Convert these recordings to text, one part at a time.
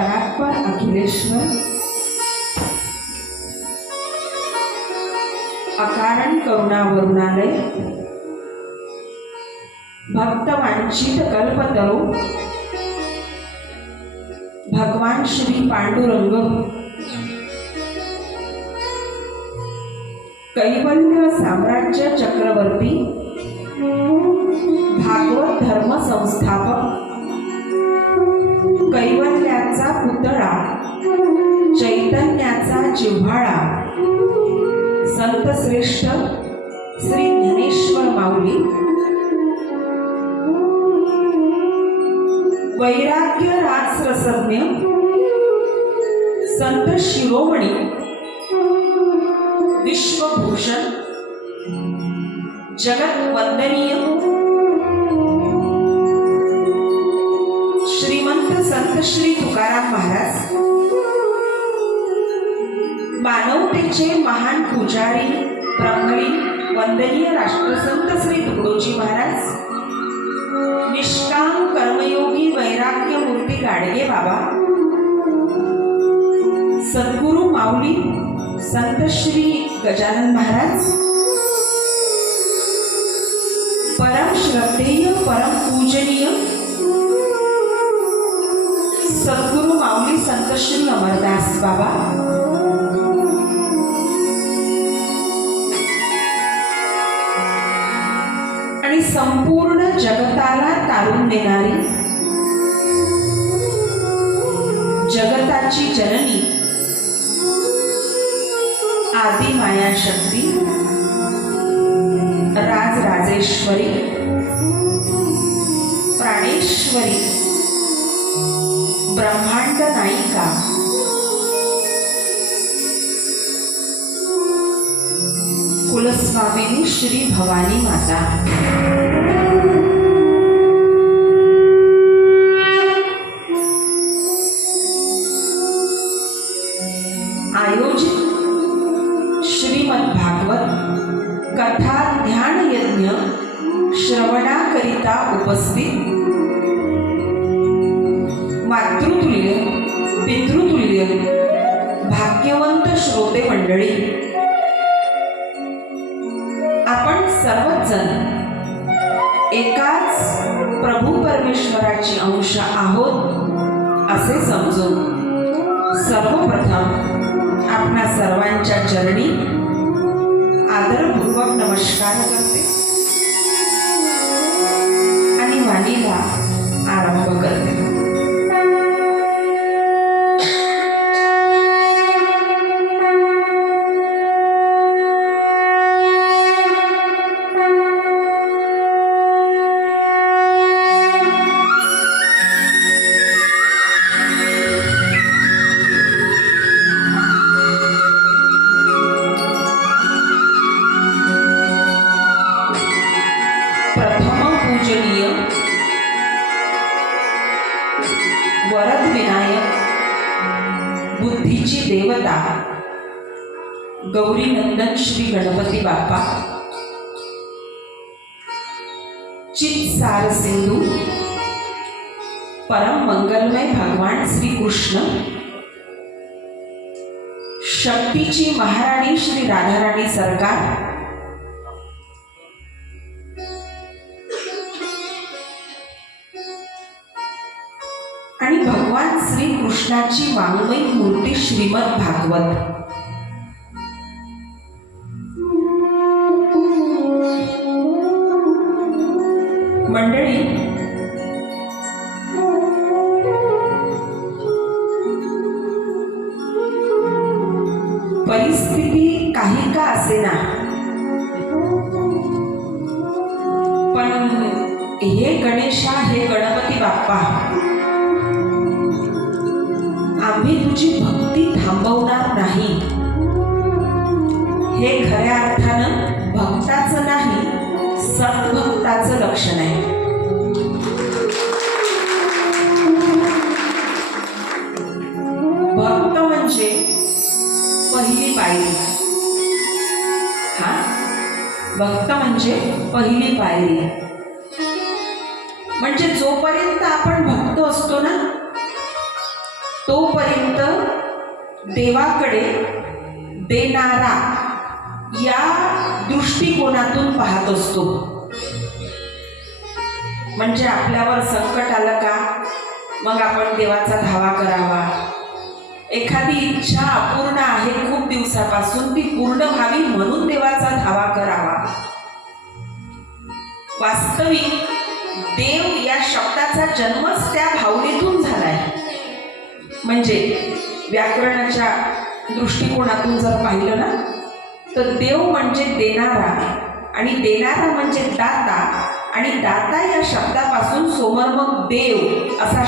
परात्पर अखिलेश्वर अकारण करुणा वरुणालय भक्तवांछित कल्पतरू भगवान श्री पांडुरंग कैवल्य साम्राज्य चक्रवर्ती भागवत धर्म संस्थापक कैवल्याचा पुतळा चैतन्याचा जिव्हाळा संत श्रेष्ठ श्री ज्ञानेश्वर माऊली वैराग्य राजरसज्ञ संत शिरोमणी विश्वभूषण जगत वंदनीय श्रीमंत संत श्री तुकाराम महाराज मानवतेचे महान पुजारी ब्रह्मणी वंदनीय राष्ट्रसंत श्री तुकडोजी महाराज निष्काम कर्मयोगी वैराग्य मूर्ती गाडगे बाबा सद्गुरु माऊली संत श्री गजानन महाराज परम श्रद्धेय परम पूजनीय सद्गुरु माऊली संत श्री अमरदास बाबा आणि संपूर्ण जगताला तारून देणारी जगताची जननी आदि माया शक्ती राजराजेश्वरी प्राणेश्वरी ब्रह्मांड नायिका कुलस्वामिनी श्री भवानी माता आयोजित श्रीमद् भागवत कथा ध्यान यज्ञ श्रवणाकरिता उपस्थित मातृतुल्य पितृतुल्य भाग्यवंत श्रोते मंडळी, आपण सर्वच जण एकाच प्रभू परमेश्वराची अंश आहोत असे समजून सर्वप्रथम आपणा सर्वांच्या चरणी आदरपूर्वक नमस्कार करते आणि वाणीला आरंभ करते. वरद विनायक बुद्धीची देवता गौरी नंदन श्री गणपती बाप्पा चित सार सिंधू परम मंगलमय भगवान श्री कृष्ण शक्तीची महाराणी श्री राधाराणी सरकार आणि भगवान श्री कृष्णाची वाङ्मयी मूर्ती श्रीमद भागवत मंडळी, परिस्थिती काही का असेना पण हे गणेशा हे गणपती बाप्पा आम्ही तुझी भक्ती थांबवणार नाही. हे खऱ्या अर्थानं भक्ताचं नाही सद्भक्ताचं लक्षण आहे. भक्त म्हणजे पहिली पायरी. भक्त म्हणजे पहिली पायरी. म्हणजे जोपर्यंत आपण भक्त असतो ना तोपर्यंत देवाकडे देणारा या दृष्टिकोनातून पाहत असतो. म्हणजे आपल्यावर संकट आलं का मग आपण देवाचा धावा करावा. एखादी इच्छा अपूर्ण आहे खूप दिवसापासून, ती पूर्ण व्हावी म्हणून देवाचा धावा करावा. वास्तविक देव या शब्दाचा जन्मच त्या भावनेतून झालाय. म्हणजे व्याकरणाच्या दृष्टिकोनातून जर पाहिलं ना तर देव म्हणजे देणारा आणि देणारा म्हणजे दाता आणि दाता या शब्दापासून सोमर्मक देव असा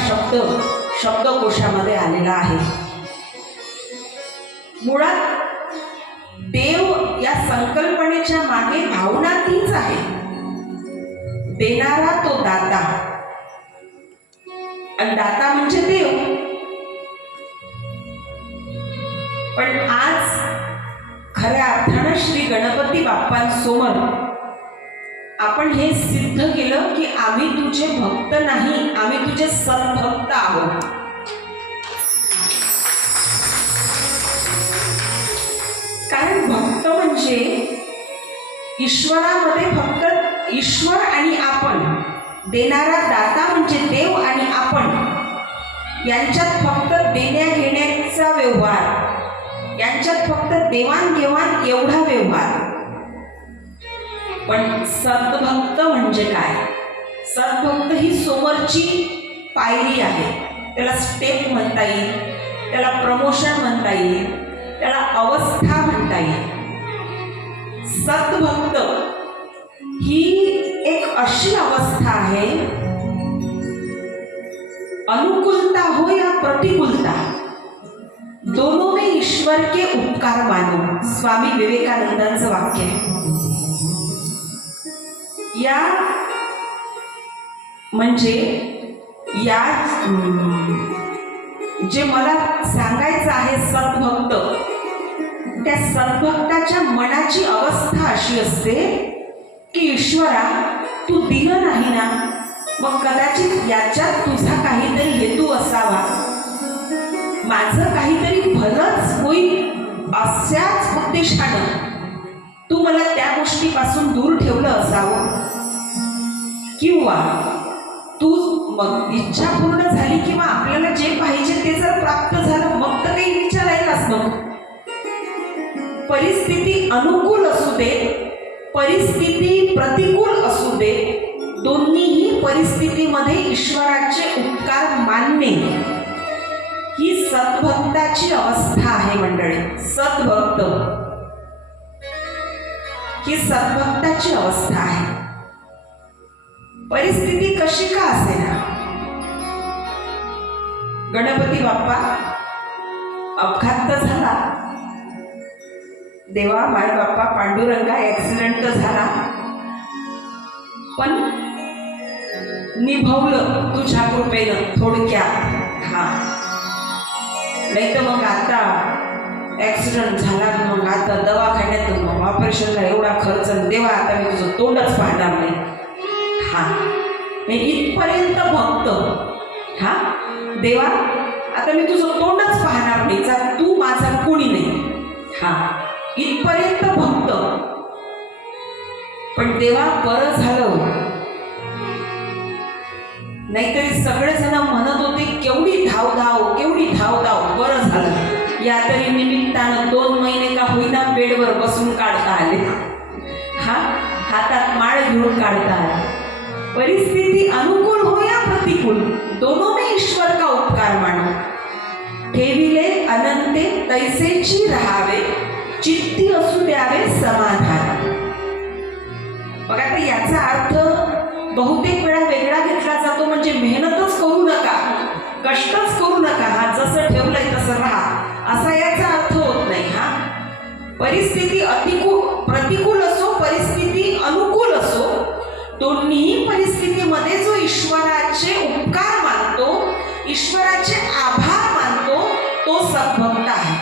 शब्दकोशामध्ये आलेला आहे. मुळात देव या संकल्पनेच्या मागे भावना तीच आहे. देणारा तो दाता आणि दाता म्हणजे देव. पण आज खऱ्या अर्थानं श्री गणपती बाप्पांसमोर आपण हे सिद्ध केलं की आम्ही तुझे भक्त नाही, आम्ही तुझे सद्भक्त आहोत. कारण भक्त म्हणजे ईश्वरामध्ये फक्त ईश्वर आणि आपण, देणारा दाता म्हणजे देव आणि आपण यांच्यात फक्त देण्या घेण्याचा व्यवहार, यांच्यात फक्त देवाणघेवाण एवढा व्यवहार. पण सद्भक्त म्हणजे काय? सद्भक्त ही समोरची पायरी आहे. त्याला स्टेप म्हणता येईल, त्याला प्रमोशन म्हणता येईल, त्याला अवस्था म्हणता येईल. सद्भक्त ही एक अशी अवस्था आहे, अनुकूलता हो या प्रतिकूलता दोनों में ईश्वर के उपकार मानो, स्वामी विवेकानंदांचं वाक्य आहे. या म्हणजे या जे मला सांगायचं आहे सद्भक्त, त्या सद्भक्ताच्या मनाची अवस्था अशी असते की ईश्वरा तू दिलं नाही ना, मग कदाचित याच्यात तुझा काहीतरी हेतू असावा, माझं काहीतरी भलंच होईल अशाच उद्देशानं तू मला त्या गोष्टीपासून दूर ठेवलं असावं, किंवा तू मग इच्छा पूर्ण झाली किंवा आपल्याला जे पाहिजे ते जर प्राप्त झालं मग तर काही विचारायलाच नको. परिस्थिती अनुकूल असू दे, परिस्थिती प्रतिकूल असू दे, दोन्हीही परिस्थितीमध्ये ईश्वराचे उपकार मानणे ही सद्भक्ताची अवस्था आहे मंडळी. सद्भक्त ही सद्भक्ताची अवस्था आहे. परिस्थिती कशी का असेना, गणपती बाप्पा अपघात तर झाला, देवा माय बाप्पा पांडुरंगा ऍक्सिडेंट तर झाला, पण निभवलं तुझ्या कृपेनं थोडक्यात. हा, नाही तर मग आता ऍक्सिडेंट झाला, मग आता दवाखान्यात, मग ऑपरेशनला एवढा खर्च, देवा आता मी तुझं तोंडच पाहणार नाही. हा, इथपर्यंत भक्त. हा देवा आता मी तुझं तोंडच पाहणार नाही, तू माझा कोणी नाही. हा, इथपर्यंत भक्त. पण देवा बरं झालं, नाहीतरी सगळेजण म्हणत होते केवढी धावधाव, केवढी धावधाव, बरं झालं या तरी निमित्तानं 2 महिने का होईना बेडवर बसून काढता आले. हा, हातात माळ घेऊन काढता आले. परिस्थिती अनुकूल हो या प्रतिकूल, दोनों में ईश्वर का उपकार मानो. ठेविले अनंते तैसेची राहावे, चित्ती असू द्यावे समाधान. बघा, तर याचा अर्थ बहुतेक वेळा वेगळा घेतला जातो. म्हणजे मेहनतच करू नका, कष्टच करू नका, हा जसं ठेवलंय तसं राहा, असा याचा अर्थ होत नाही. हा, परिस्थिती प्रतिकूल असो, परिस्थिती अनुकूल असो, दोन्ही परिस्थितीमध्ये जो ईश्वराचे उपकार मानतो, ईश्वराचे आभार मानतो, तो सद्भक्त आहे.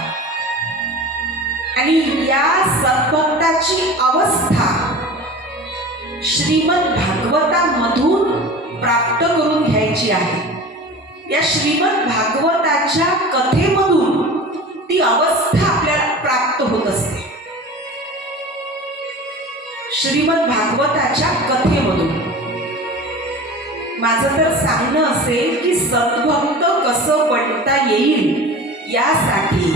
आणि या सद्भक्ताची अवस्था श्रीमद भागवतामधून प्राप्त करून घ्यायची आहे. या श्रीमद भागवताच्या कथेमधून ती अवस्था आपल्याला प्राप्त होत असते. श्रीमद भागवताच्या कथेमधून माझं तर सांगणं असेल की सद्भक्त कसं बनता येईल यासाठी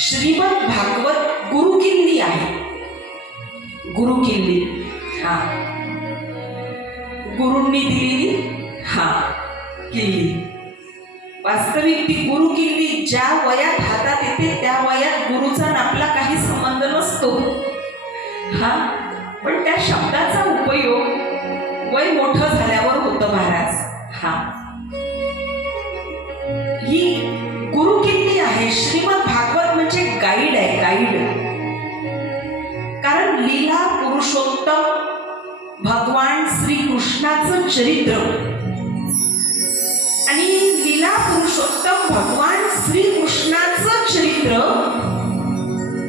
श्रीमद भागवत गुरुकिल्ली आहे. गुरुकिल्ली, हा, गुरूंनी दिलेली किल्ली. वास्तविक ती गुरु किल्ली ज्या वयात हातात येते त्या वयात गुरुचा आणि आपला काही संबंध नसतो, पण त्या शब्दाचा उपयोग वय मोठं झाल्यावर होतं महाराज. ही गुरु किल्ली आहे. श्रीमद भागवत म्हणजे गाईड आहे, गाईड. कारण लीला पुरुषोत्तम भगवान श्रीकृष्णाचं चरित्र आणि लीला पुरुषोत्तम भगवान श्रीकृष्णाचं चरित्र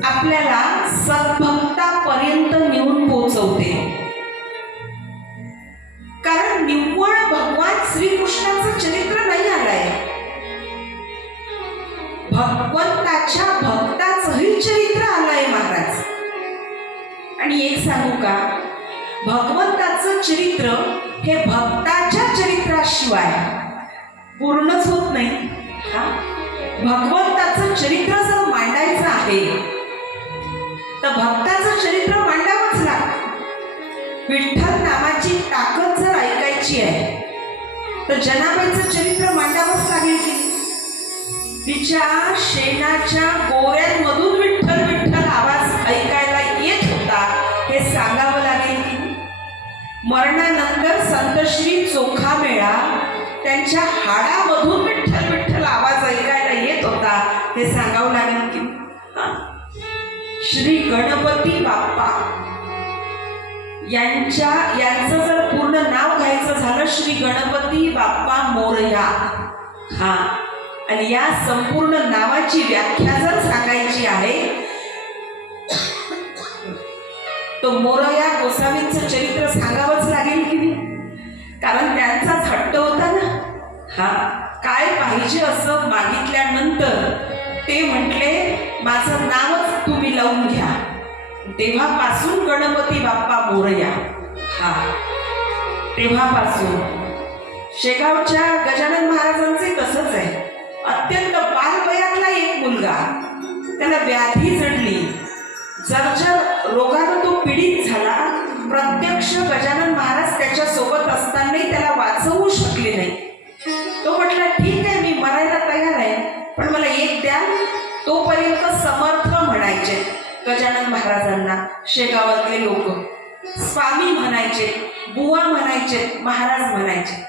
आपल्याला सद्भक्तापर्यंत नेऊन पोहोचवते. कारण निव्वळ भगवान श्रीकृष्णाचं चरित्र नाही आलंय, भगवंताच्या भक्ताचंही चरित्र आलंय महाराज. आणि एक सांगू का, भगवंताचं चरित्र हे भक्ताच्या चरित्राशिवाय पूर्णच होत नाही. भगवंताचं चरित्र जर मांडायचं आहे तर भक्ताचं चरित्र मांडावंच लागतं. विठ्ठल नामाची ताकद जर ऐकायची आहे तर जनाबाईचं चरित्र मांडावंच लागेल की. तिच्या शेणाच्या गोऱ्यांमधून विठ्ठल विठ्ठल आवाज ऐकायला येत होता हे सांगावं लागेल की. मरणानंतर संतश्री चोखामेळा त्यांच्या हाडामधून विठ्ठल विठ्ठल आवाज ऐकायला येत होता हे सांगावं लागेल की. श्री गणपती बाप्पा यांचं जर पूर्ण नाव घ्यायचं झालं, श्री गणपती बाप्पा मोरया. आणि या संपूर्ण नावाची व्याख्या जर सांगायची आहे तो मोरया गोसावींचं चरित्र सांगावंच लागेल की नाही. कारण त्यांचाच हट्ट होता ना. काय पाहिजे असं मागितल्यानंतर ते म्हटले माझं नावच तुम्ही लावून घ्या. तेव्हापासून गणपती बाप्पा मोरया. तेव्हापासून शेगावच्या गजानन महाराजांचे तसंच आहे. अत्यंत बालवयातला एक मुलगा, त्याला व्याधी जडली, जर्जर रोगानं तो पीडित झाला. प्रत्यक्ष गजानन महाराज त्याच्या सोबत असतानाही त्याला वाचवू शकले नाही. तो म्हटला ठीक आहे मी मरायला तयार आहे, पण मला एक द्या. तोपर्यंत समर्थ म्हणायचे गजानन महाराजांना शेगावातले लोक. स्वामी म्हणायचे, बुवा म्हणायचे, महाराज म्हणायचे.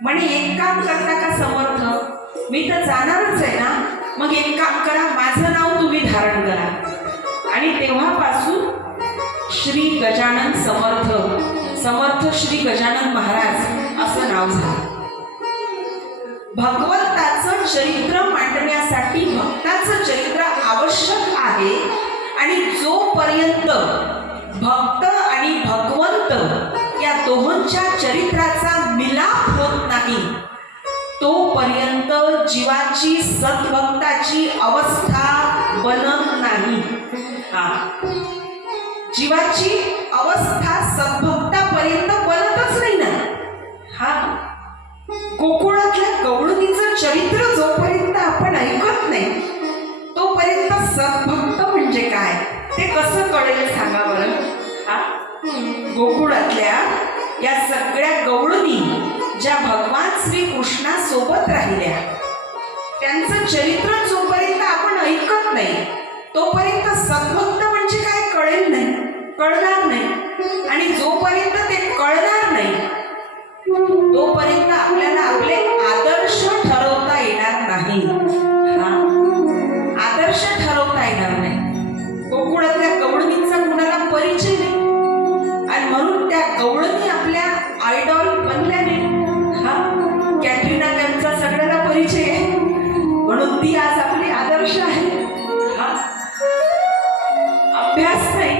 म्हणे एक काम करता का समर्थ, मी तर जाणारच आहे ना, मग एक काम करा, माझं नाव तुम्ही धारण करा. आणि तेव्हापासून श्री गजानन समर्थ, समर्थ श्री गजानन महाराज असं नाव झालं. भगवंताचं चरित्र मांडण्यासाठी भक्ताचं चरित्र आवश्यक आहे. आणि जोपर्यंत भक्त आणि भगवंत या दोहोंच्या चरित्राचा मिलाप होत नाही तोपर्यंत जीवाची सद्भक्ताची अवस्था बनत नाही. जीवाची अवस्था सद्भक्तापर्यंत बनतच नाही ना. गोकुळातल्या गवळणीचं चरित्र जोपर्यंत आपण ऐकत नाही तोपर्यंत सद्भक्त म्हणजे काय ते कसं कळेल सांगा बरं. गोकुळातल्या या सगळ्या गवळणी ज्या भगवान श्रीकृष्णासोबत राहिल्या त्यांचं चरित्र जोपर्यंत आपण ऐकत नाही तोपर्यंत सद्भक्त म्हणजे काय कळेल नाही, कळणार नाही. आणि जोपर्यंत ते कळणार नाही तोपर्यंत आपल्याला आपले आदर्श ठरवता येणार नाही. आदर्श ठरवता येणार नाही. गोकुळातल्या गवळणींचा कुणाला परिचय नाही आणि म्हणून त्या गवळणी आपल्या आयडॉल बनल्या नाही. कॅटरीना कैफचा सगळ्याला परिचय आहे म्हणून ती आज आपली आदर्श आहे. अभ्यास नाही,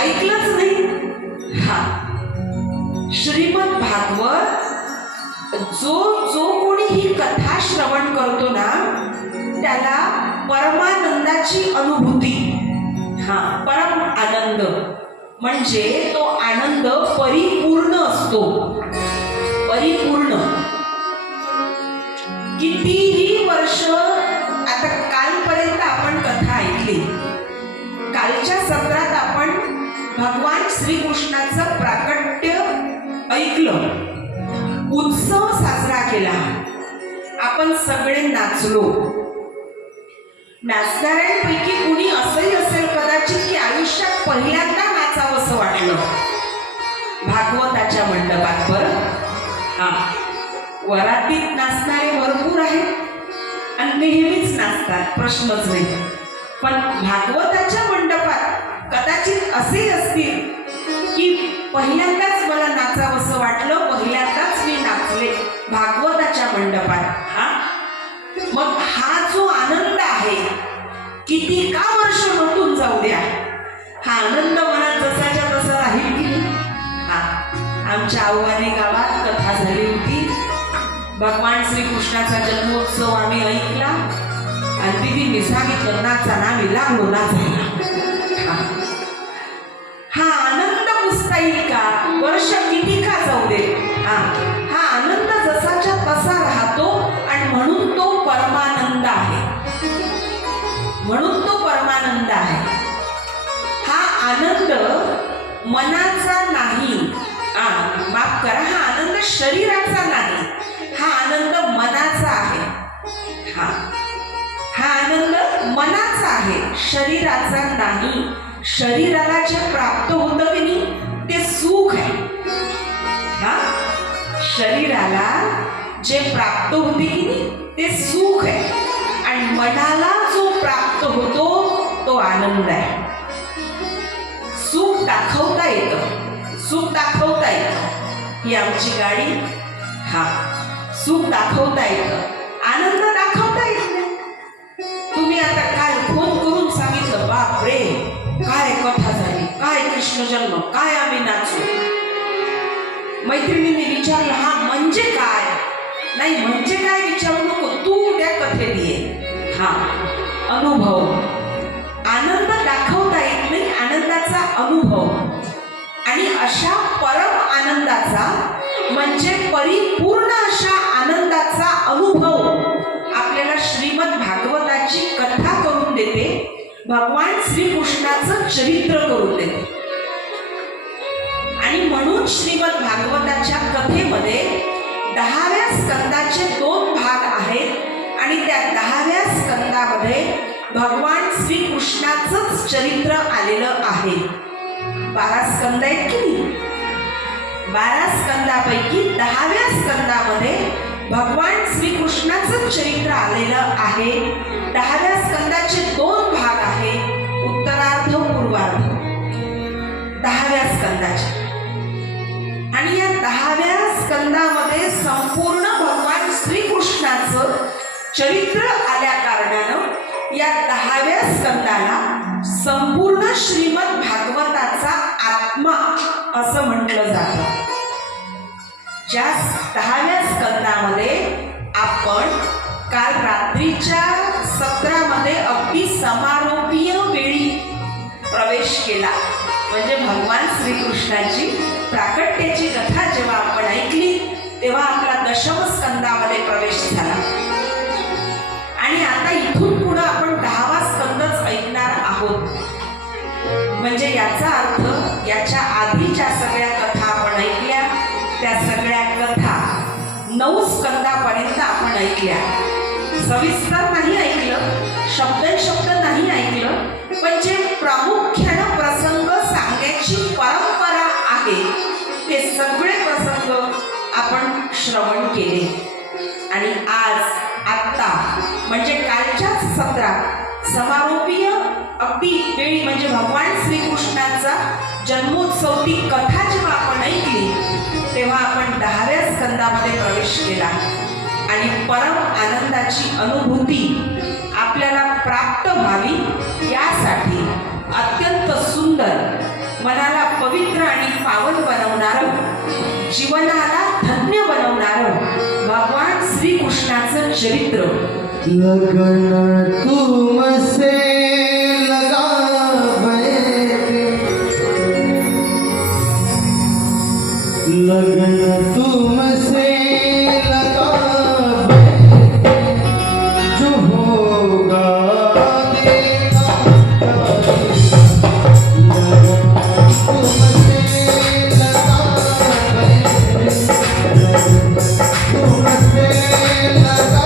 ऐकलंच नाही. श्रीमद भागवत जो ही कथा श्रवण करतो ना त्याला परमानंदाची अनुभूती, परम आनंद म्हणजे तो आनंद परिपूर्ण असतो. परिपूर्ण. कितीही वर्ष, आता कालपर्यंत आपण कथा ऐकली, कालच्या सत्रात आपण भगवान श्रीकृष्णाचं प्राकट्य ऐकलं, उत्सव साजरा केला, आपण सगळे नाचलो. नाचणाऱ्यांपैकी कुणी असंही असेल कदाचित की आयुष्यात पहिल्यांदा नाचावंसं वाटलं भागवताच्या मंडपात. वरातीत नाचणारे भरपूर आहेत आणि नेहमीच नाचतात, प्रश्नच नाही. पण भागवताच्या मंडपात कदाचित असे असतील की पहिल्यांदाच मला नाचावंसं वाटलं, पहिल्यांदाच मी नाचले भागवताच्या मंडपात. मग हा जो आनंद आहे, किती का वर्ष नटून जाऊ द्या, हा आनंद मनात जसाच्या तसा राहील की नाही. आमच्या आव्हाने गावात कथा झाली होती, भगवान श्रीकृष्णाचा जन्मोत्सव आम्ही ऐकला आणि दिदींनी सांगितलं नाचाना, आम्ही लागलो नाचायला. हा आनंद पुसता येईल का, वर्ष किती का जाऊ दे, हा आनंद जसाच्या तसा राहतो आणि म्हणून तो परमानंद आहे. म्हणून तो परमानंद आहे. हा आनंद मनाचा नाही, माफ करा, हा आनंद शरीराचा नाही, हा आनंद मनाचा आहे. हा आनंद मनाचा आहे, शरीराचा नाही. शरीराला जे प्राप्त होतं की नाही ते सुख आहे. शरीराला जे प्राप्त होते की नाही ते सुख आहे आणि मनाला जो प्राप्त होतो तो आनंद आहे. सुख दाखवता येतं, सुख दाखवता येतं. ही आमची गाडी, सुख दाखवता येतं, आनंद दाखवता येत नाही. तुम्ही आता काल फोन करून सांगितलं, बाप रे काय कथा झाली, काय कृष्ण जन्म, काय आम्ही नाचलो. मैत्रिणीने विचारलं, हा म्हणजे काय. नाही म्हणजे काय विचारू नको, तू त्या कथेत ये. अनुभव, आनंद दाखवता येत नाही, आनंदाचा अनुभव. आणि अशा परम आनंदाचा म्हणजे परिपूर्ण अशा आनंदाचा अनुभव आपल्याला श्रीमद भागवताची कथा करून देते, भगवान श्रीकृष्णाचं चरित्र करून देते. आणि म्हणून श्रीमद भागवताच्या कथेमध्ये 10व्या स्कंदाचे 2 भाग आहेत आणि त्या 10व्या स्कंदामध्ये भगवान श्रीकृष्णाचंच चरित्र आलेलं आहे. 12 स्कंद आहेत की नाही, 12 स्कंदापैकी 10व्या स्कंदामध्ये भगवान श्रीकृष्णाचं चरित्र आलेलं आहे. 10व्या स्कंदाचे 2 भाग आहे, उत्तरार्ध पूर्वार्ध 10व्या स्कंदाचे. आणि या 10व्या स्कंदामध्ये संपूर्ण भगवान श्रीकृष्णाचं चरित्र आल्या कारणानं या 10व्या स्कंदाला संपूर्ण श्रीमद भागवताचा आत्मा असं म्हटलं जातं. ज्या 10व्या स्कंदामध्ये आपण काल रात्रीच्या सत्रामध्ये अगदी समारोपीय वेळी प्रवेश केला, म्हणजे भगवान श्रीकृष्णाची प्राकट्याची कथा जेव्हा आपण ऐकली तेव्हा आपला 10म स्कंदामध्ये प्रवेश झाला. आणि आता इथून पुढे आपण 10वा स्कंदच ऐकणार आहोत. म्हणजे याचा अर्थ याच्या आधीच्या सगळ्या कथा आपण ऐकल्या, त्या सगळ्या कथा 9 स्कंदापर्यंत आपण ऐकल्या. सविस्तर नाही ऐकलं, शब्द नाही ऐकलं, पण जे प्रामुख्यानं प्रसंग सांगण्याची परंपरा आहे ते सगळे प्रसंग आपण श्रवण केले. आणि आज आत्ता म्हणजे कालच्याच सत्रात समारोपीय अगदी वेळी म्हणजे भगवान श्रीकृष्णाचा जन्मोत्सवती कथा जेव्हा आपण ऐकली तेव्हा आपण 10व्या स्कंदामध्ये प्रवेश केला. आणि परम आनंदाची अनुभूती आपल्याला प्राप्त व्हावी यासाठी अत्यंत सुंदर, मनाला पवित्र आणि पावन बनवणारं, जीवनाला धन्य बनवणारं भगवान श्रीकृष्णाचं चरित्र. लगन तुमसे लगा बैठे, लगन तुमसे लगा बैठे, जो होगा देगा लगन तुमसे लगा बैठे, लगन तुमसे लगा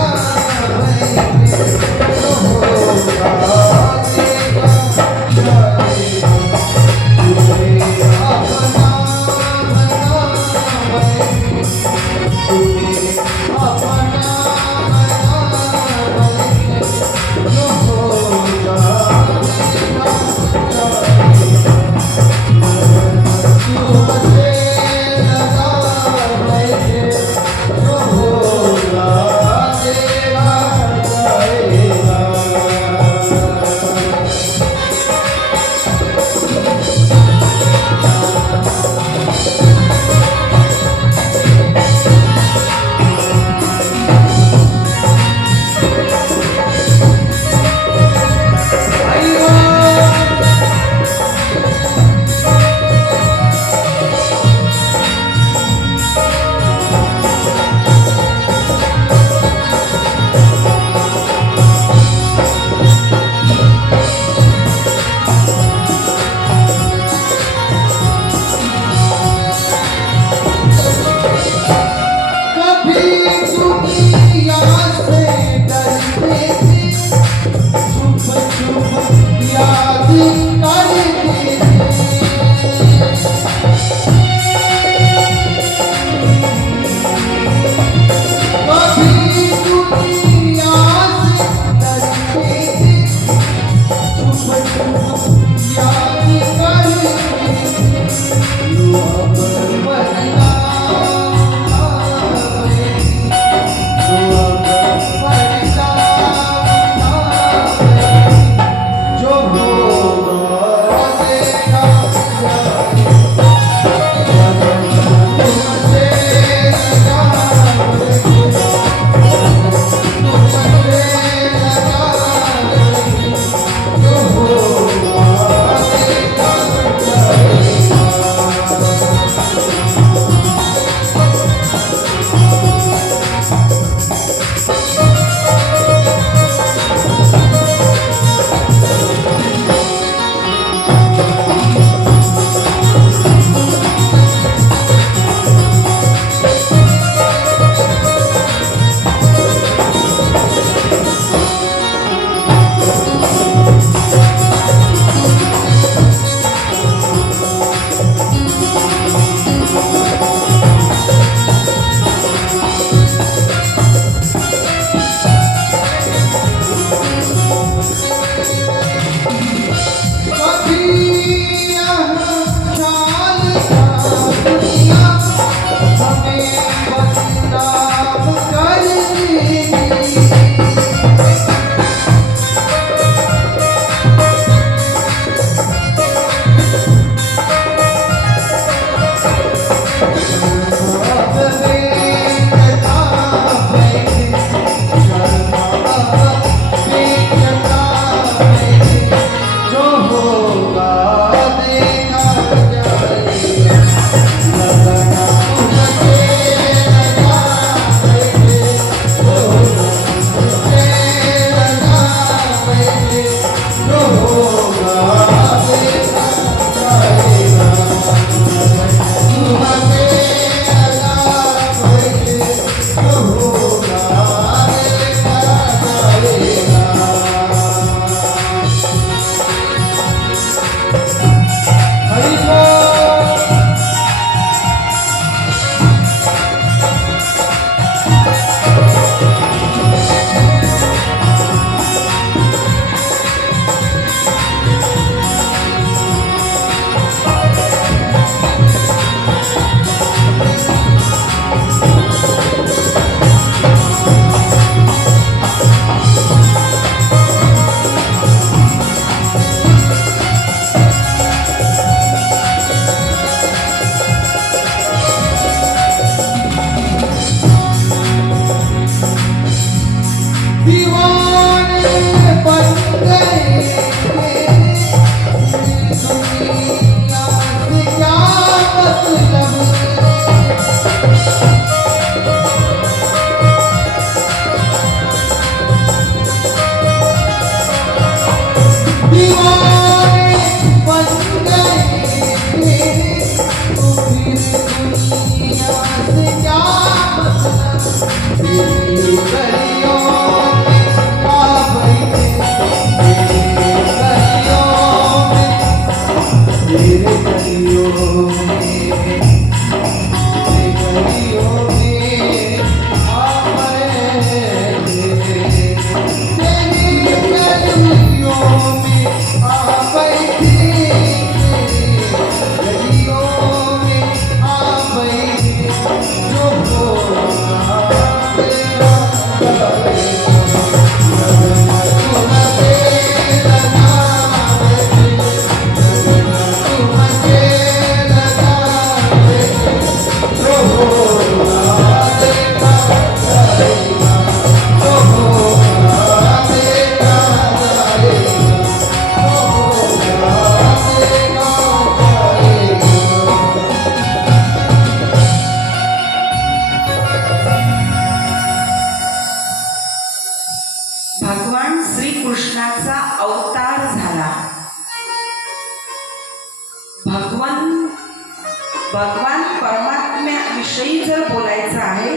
विषयी जर बोलायचं आहे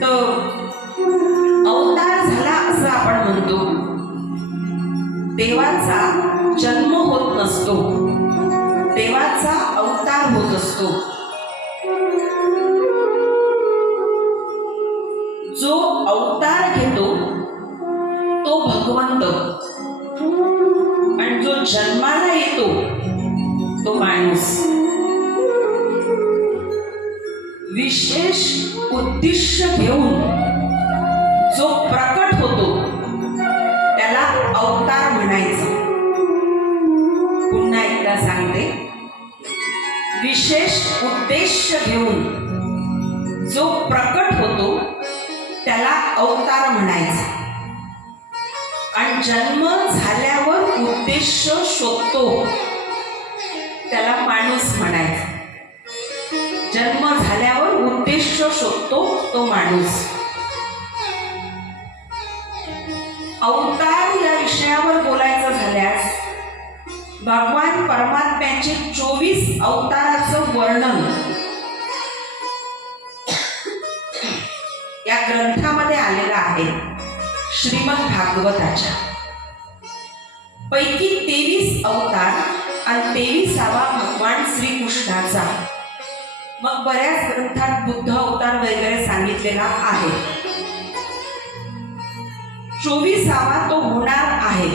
तर अवतार झाला असं आपण म्हणतो. देवाचा जन्म होत नसतो, देवाचा अवतार होत असतो. जो अवतार घेतो तो भगवंत आणि जो जन्माला येतो तो माणूस. विशेष उद्दिष्ट घेऊन जो प्रकट होतो त्याला अवतार म्हणायचं. पुन्हा एकदा सांगते, विशेष उद्देश घेऊन जो प्रकट होतो त्याला अवतार म्हणायचं. आणि जन्म झाल्यावर उद्देश शोधतो त्याला माणूस म्हणायचं. जन्म झाल्यावर उद्देश शोधतो तो माणूस. अवतार या विषयावर बोलायचं झाल्यास भगवान परमात्म्याचे 24 अवताराचं वर्णन या ग्रंथामध्ये आलेलं आहे. श्रीमद भागवताच्या पैकी 23 अवतार आणि 23वा भगवान श्रीकृष्णाचा. मग बऱ्याच ग्रंथात बुद्ध अवतार वगैरे सांगितलेला आहे. 24वा तो होणार आहे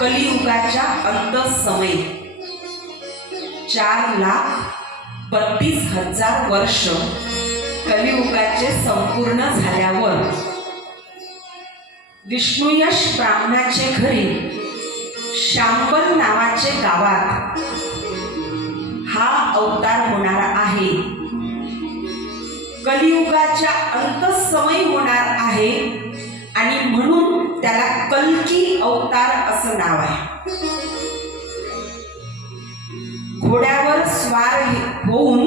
कलियुगाच्या अंत समय. 4,32,000 वर्ष कलियुगाचे संपूर्ण झाल्यावर विष्णुयश ब्राह्मणाचे घरी शांबल नावाचे गावात हा अवतार होणार आहे. कलियुगाच्या अंतसमयी होणार आहे आणि म्हणून त्याला कल्की अवतार असं नाव आहे. घोड्यावर स्वार होऊन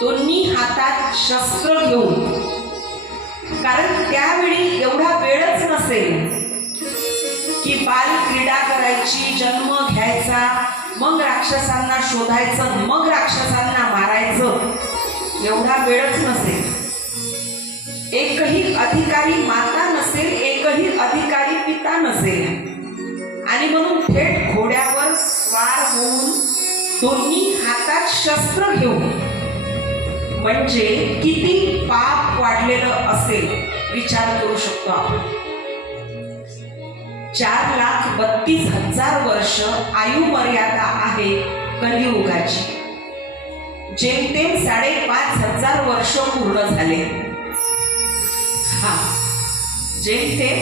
दोन्ही हातात शस्त्र घेऊन, कारण त्यावेळी एवढा वेळच नसेल की बाल क्रीडा करायची, जन्म घ्यायचा, मग राक्षसांना शोधायचं, मग राक्षसांना मारायचं. एवढा वेळच नसेल. एकही अधिकारी माता नसेल, एकही अधिकारी पिता नसेल. आणि म्हणून थेट घोड्यावर स्वार होऊन दोन्ही हातात शस्त्र घेऊन, म्हणजे किती पाप वाढलेलं असेल विचार करू शकतो आपण. 4,32,000 वर्ष आयु मर्यादा आहे कलियुगाची. जेमतेम 5,500 वर्ष पूर्ण झाले. हा, जेमतेम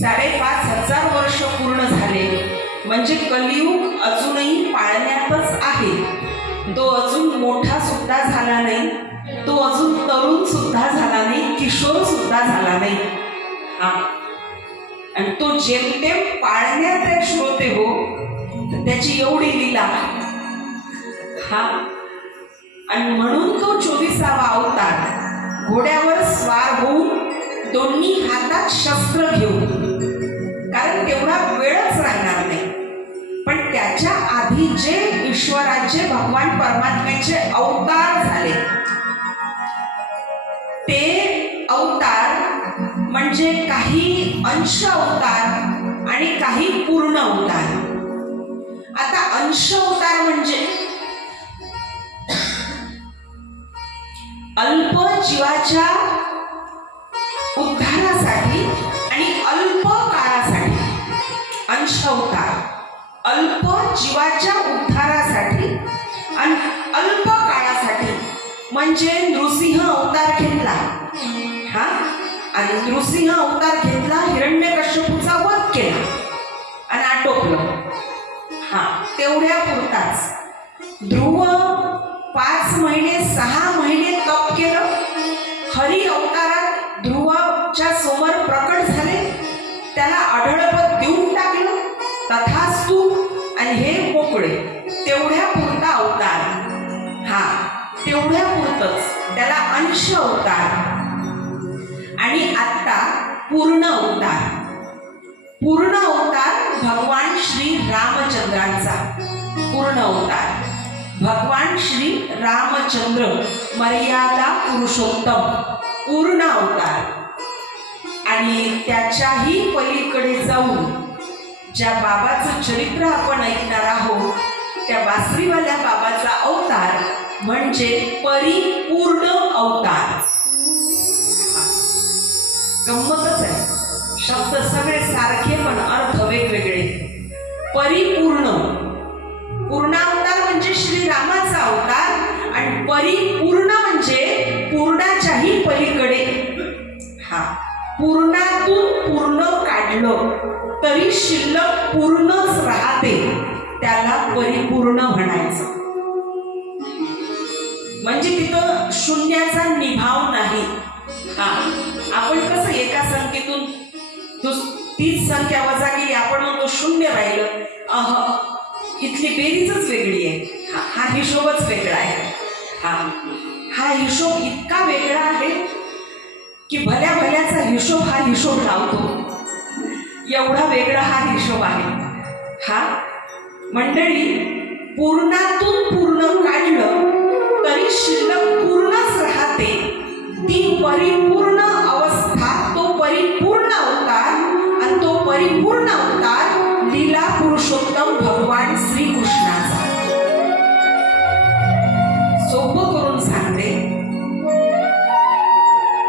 5,500 वर्ष पूर्ण झाले म्हणजे कलियुग अजूनही पाळण्यातच आहे. तो अजून मोठा सुद्धा झाला नाही, तो अजून तरुण सुद्धा झाला नाही, किशोर सुद्धा झाला नाही. हा, आणि तो जेमतेम पाळण्यात एक श्रोते हो, तर त्याची एवढी लीला. हा, आणि म्हणून तो 24वा अवतार घोड्यावर स्वार होऊन दोन्ही हातात शस्त्र घेऊन, कारण तेवढा वेळच राहणार नाही. पण त्याच्या आधी जे ईश्वराचे भगवान परमात्म्याचे अवतार झाले ते अवतार म्हणजे काही अंश अवतार आणि काही पूर्ण अवतार. आता अंश अवतार म्हणजे अल्प जीवाच्या उद्धारासाठी आणि अल्प काळासाठी. अंश अवतार अल्प जीवाच्या उद्धारासाठी आणि अल्प काळासाठी. म्हणजे नृसिंह अवतार घेतला, हा, आणि नृसिंह अवतार घेतला, हिरण्यकश्यपूचा वध केला आणि आटोपलं. हा, तेवढ्या पुरताच. ध्रुव 5 महिने 6 महिने तप केलं. हरी अवतारात ध्रुवाच्या समोर प्रकट झाले, त्याला अढळपद देऊन टाकलं, तथास्तु, आणि हे मोकळे. तेवढ्या पुरता अवतार. हा, तेवढ्या पुरतच त्याला अंश अवतार. आणि आता पूर्ण अवतार. पूर्ण अवतार पूर्ण अवतार भगवान श्री रामचंद्र मर्यादा पुरुषोत्तम पूर्ण अवतार. आणि त्याच्याही पलीकडे जाऊन ज्या बाबाचं चरित्र आपण ऐकणार आहोत त्या बासरीवाल्या बाबाचा अवतार म्हणजे परिपूर्ण अवतार. गंमतच आहे, शब्द सगळे सारखे पण अर्थ वेगवेगळे. परिपूर्ण पूर्ण अवतार म्हणजे श्रीरामाचा अवतार आणि परिपूर्ण म्हणजे पूर्णाच्याही पलीकडे. हा, पूर्णातून पूर्ण काढलं तरी शिल्लक पूर्णच राहते त्याला परिपूर्ण म्हणायचं. म्हणजे तिथं शून्याचा निभाव नाही. हा, आपण कसं एका संख्येतून तीच संख्या वजा केली आपण म्हणतो शून्य राहिलं. इथली बेरीजच वेगळी आहे. हा हिशोबच वेगळा आहे. हा हिशोब इतका वेगळा आहे की भल्या भल्याचा हिशोब हा हिशोब लावतो एवढा वेगळा हा हिशोब आहे. हा मंडळी, पूर्णातून पूर्ण काढलं तरी शिल्लक पूर्णच राहते ती परिपूर्ण अवस्था, तो परिपूर्ण अवतार. आणि तो परिपूर्ण अवतार लीला पुरुषोत्तम भगवान श्रीकृष्णाचा. सोपं करून सांगते,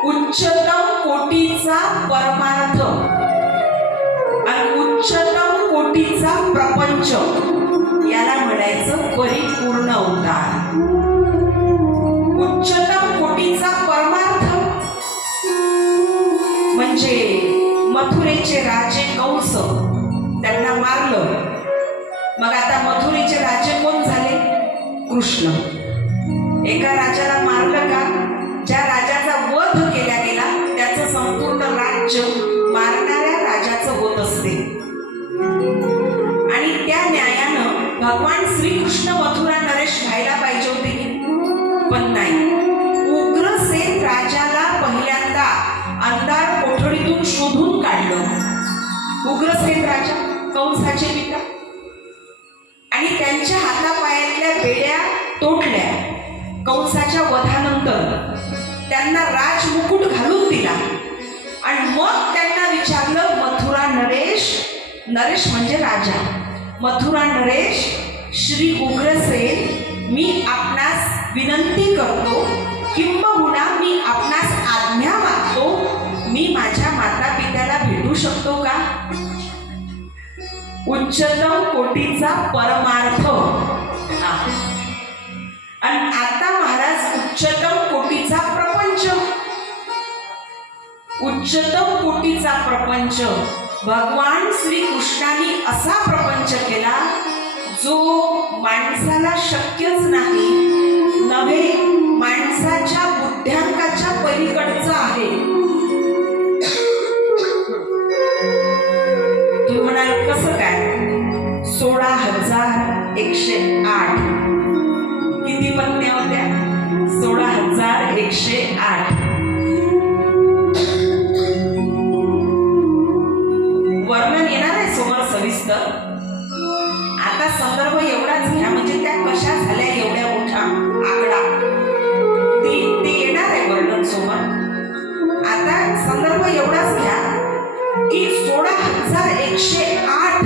उच्चतम कोटीचा परमार्थ आणि उच्चतम कोटीचा प्रपंच याला म्हणायचं परिपूर्ण अवतार. उच्चतम कोटीचा परमार्थ म्हणजे मथुरेचे राजे कंस, त्यांना मारलं. मग आता मथुरेचे राजे कोण झाले? कृष्ण. एका राजाला मारलं का, ज्या राजाचा वध केला गेला त्याचं संपूर्ण राज्य मारणाऱ्या राजाचं होत असते. आणि त्या न्यायानं भगवान श्रीकृष्ण मथुरा नरेश व्हायला पाहिजे होते की, पण नाही. उग्रसेन राजाला पहिल्यांदा अंधार कोठडीतून शोधून काढलं. उग्रसेन राजा कंसाचे पिता. आणि त्यांच्या हातापायातल्या बेड्या तोडल्या. कंसाच्या वधानंतर त्यांना राजमुकुट घालून दिला आणि मग त्यांना विचारलं, मथुरा नरेश, नरेश म्हणजे राजा, मथुरा नरेश श्री उग्रसेन, मी आपणास विनंती करतो किंबहुना मी आपणास आज्ञा मागतो, मी माझ्या माता पित्याला भेटू शकतो का? उच्चतम कोटीचा परमार्थ. आणि आता महाराज उच्चतम कोटीचा प्रपंच. उच्चतम कोटीचा प्रपंच भगवान श्रीकृष्णाने असा प्रपंच केला जो माणसाला शक्यच नाही, नव्हे माणसाच्या बुद्ध्यांकाच्या पलीकडचा आहे. तुम्ही म्हणाल कसं काय? 16,108 किती पत्न्या होत्या? 16,108. वर्णन येणार आहे समोर सविस्तर. आता संदर्भ एवढाच घ्या, म्हणजे त्या कशा झाल्या एवढ्या मोठा आकडा ते येणार आहे वर्णन सोबत. आता संदर्भ एवढाच घ्या की 16,108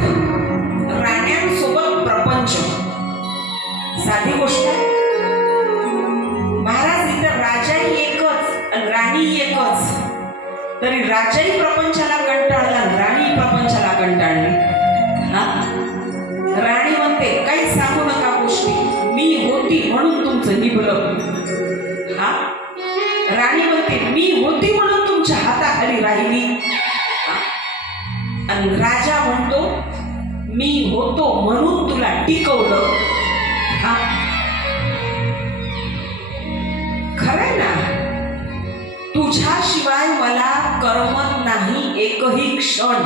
राण्यांसोबत प्रपंच. साधी गोष्ट आहे. महाराज इथं राजाही एकच आणि राणी एकच, तरी राजाही प्रपंचाला कंटाळला, राणी प्रपंचाला कंटाळली. राणी म्हणते काही सांगू नका गोष्टी, मी होती म्हणून तुमचं निभलं. राणी म्हणते मी होती म्हणून तुमच्या हाताखाली राहिली. आणि राजा म्हणतो मी होतो म्हणून तुला टिकवलं. खरंय ना, तुझ्याशिवाय मला करमत नाही एकही क्षण.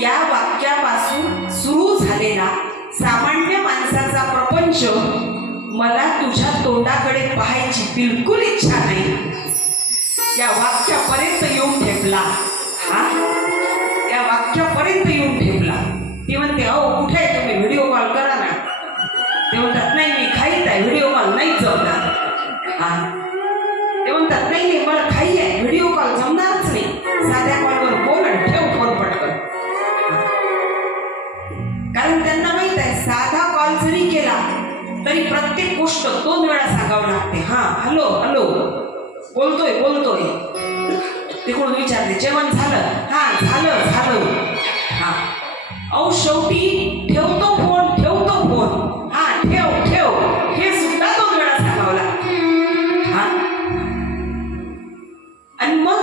या वाक्यापासून सुरू झालेला सामान्य माणसाचा प्रपंच मला तुझ्या तोंडाकडे पाहायची बिलकुल इच्छा नाही या वाक्यापर्यंत येऊन ठेपला. या वाक्यापर्यंत येऊन ठेपला. ती म्हणते अहो कुठे आहे तुम्ही, व्हिडिओ कॉल करा ना. ते म्हणतात नाही मी खाईत आहे, व्हिडिओ कॉल नाही जमणार. हा ते म्हणतात नाही नाही मला खाई आहे, व्हिडिओ कॉल जमणारच नाही, साध्या कॉलवर बोल आणि ठेव फोन पटकन. कारण त्यांना माहित आहे साधा कॉल जरी केला तरी प्रत्येक गोष्ट 2 वेळा सांगावं लागते. हा हॅलो हॅलो बोलतोय बोलतोय. तिकडून विचारते जेवण झालं, हा झालं झालं. हा अहो शेवटी ठेवतो फोन, हा ठेव ठेव हे सुद्धा 2 वेळा सांगावं लागतं. हा आणि मग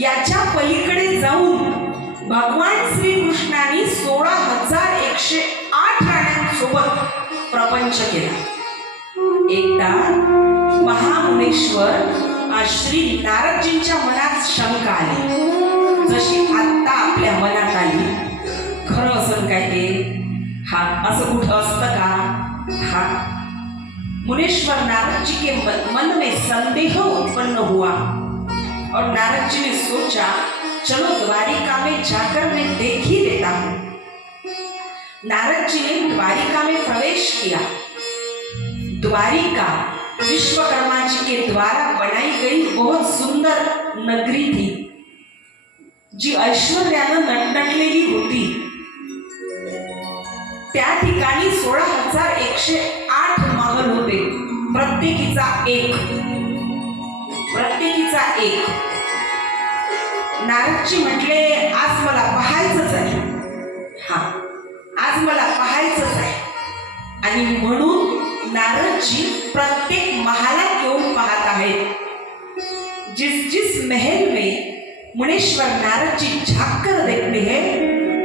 याच्या पलीकडे जाऊन भगवान श्रीकृष्णाने 16,108 राण्यांसोबत प्रपंच केला. एकदा महामुनेश्वर श्री नारदजींच्या मनात शंका आली, जशी आत्ता आपल्या मनात आली. खरं असं काय ते? हा असं कुठं असतं का? हा मुनेश्वर नारद जी के मन में संदेह उत्पन्न हुआ और नारद जी ने सोचा चलो द्वारिका में जाकर मैं देख ही लेता हूं. नारद जी ने द्वारिका में प्रवेश किया. द्वारिका विश्वकर्मा जी के द्वारा बनाई गई बहुत सुंदर नगरी थी, जी ऐश्वर्यानं नटनटलेली होती. त्या ठिकाणी 16,108 महल होते, प्रत्येकीचा एक. नारदजी म्हटले आज मला पाहायचंच आहे. हा आज मला पाहायचंच आहे. आणि म्हणून नारदजी प्रत्येक महालात येऊन पाहत आहेत. जिस महल में मुनेश्वर नारद जी झाँक कर देखते हैं,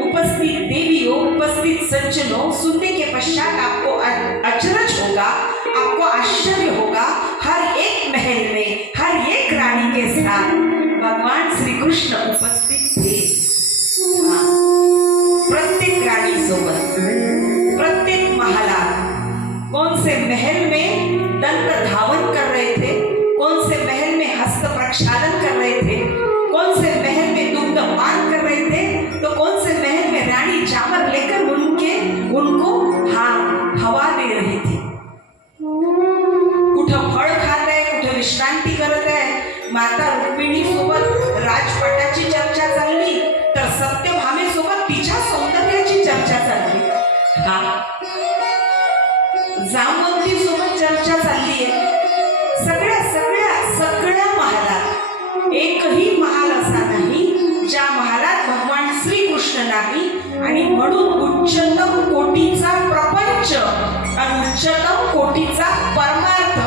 उपस्थित देवियों, उपस्थित सज्जनों, सुनने के पश्चात आपको अचरज होगा, आपको आश्चर्य होगा. हर एक महल में हर एक रानी के साथ भगवान श्री कृष्ण उपस्थित थे. प्रत्येक रानी सोबत, प्रत्येक महालात. कौन से महल में दंत धावन कर रहे थे, कौन से महल में हस्त प्रक्षालन कर रहे थे, कौन से महल में दुग्ध पान कर रहे थे, तो कौन से महल में रानी चावल लेकर उनको हवा दे रही थी. कुठं फळ खात आहे, कुठं विश्रांती करत आहे. माता रुक्मिणी सोबत राजपटाची चर्चा चालली, तर सत्यभामे सोबत तिच्या सौंदर्याची चर्चा चालली. जामवंती सोबत चर्चा चालली आहे. सगळ्या महालात एकही महाल असा नाही ज्या महालात भगवान श्रीकृष्ण नाही. आणि म्हणून उच्चतम कोटीचा प्रपंच आणि उच्चतम कोटीचा परमार्थ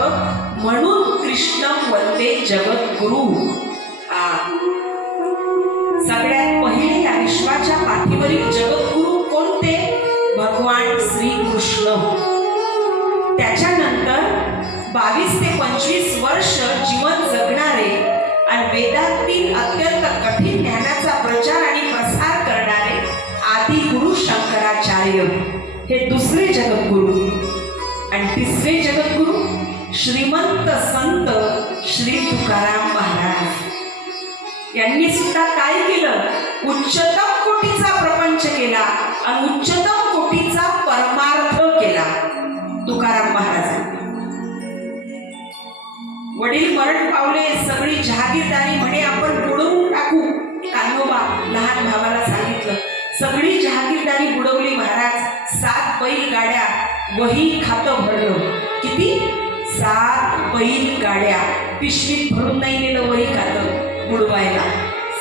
म्हणून कृष्ण वंदे जगद्गुरु. सगळ्यात पहिले या विश्वाच्या पाठीवरील जगद्गुरु कोणते? भगवान श्रीकृष्ण. त्याच्यानंतर 22 ते 25 वर्ष जीवन जगणारे आणि वेदांतील अत्यंत कठीण ज्ञानाचा प्रचार आणि प्रसार करणारे आदि गुरु शंकराचार्य हे दुसरे जगद्गुरु. आणि तिसरे जगद्गुरु श्रीमंत संत श्री तुकाराम महाराज. यांनी सुद्धा काय केलं? उच्चतम कोटीचा प्रपंच केला आणि उच्चतम कोटीचा परमार्थ केला. तुकाराम महाराजांनी वडील मरण पावले, सगळी जहागीरदारी म्हणे आपण बुडवून टाकू. कान्होबा लहान भावाला सांगितलं, सगळी जहागीरदारी बुडवली महाराज. 7 बैलगाड्या, वही खातं भरलं. किती? 7 बैलगाड्या. पिशवीत भरून नाही नेलं वही खातं बुडवायला.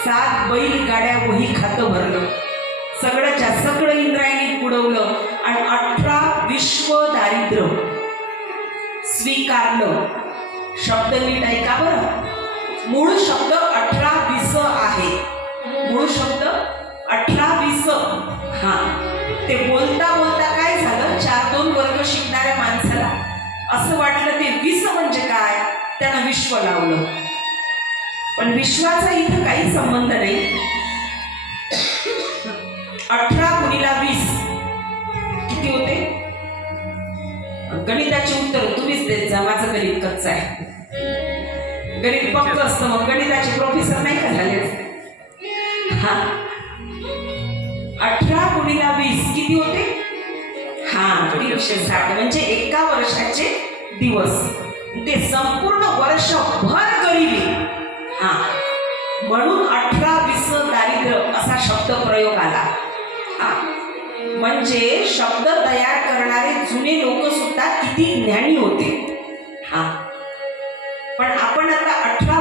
7 बैलगाड्या वही खातं भरलं. सगळंच्या सगळं इंद्रायणी बुडवलं आणि 18 विश्व दारिद्र्य स्वीकारलं. शब्द नीट ऐका बरं. मूळ शब्द 18-20 आहे. मूळ शब्द 18-20. ते बोलता बोलता काय झालं, 4-2 वर्ग शिकणाऱ्या माणसाला असं वाटलं ते 20 म्हणजे काय, त्यानं विश्व लावलं. पण विश्वाचा इथं काही संबंध नाही. 18 गुणिला 20 किती होते? गणिताचे उत्तर तुम्हीच देत जा, माझं गणित कच्चं आहे. गणित पक्क असतं मग गणिताचे प्रोफेसर नाही का झाले असते. 18 गुणिला 20 किती होते? 360 म्हणजे एका वर्षाचे दिवस, ते संपूर्ण वर्षभर गरिबी. हा, म्हणून 18-20 दारिद्र्य असा शब्द प्रयोग आला. हा, म्हणजे शब्द तयार करणारे जुने लोक सुद्धा किती ज्ञानी होते. हा, पण आपण आता 18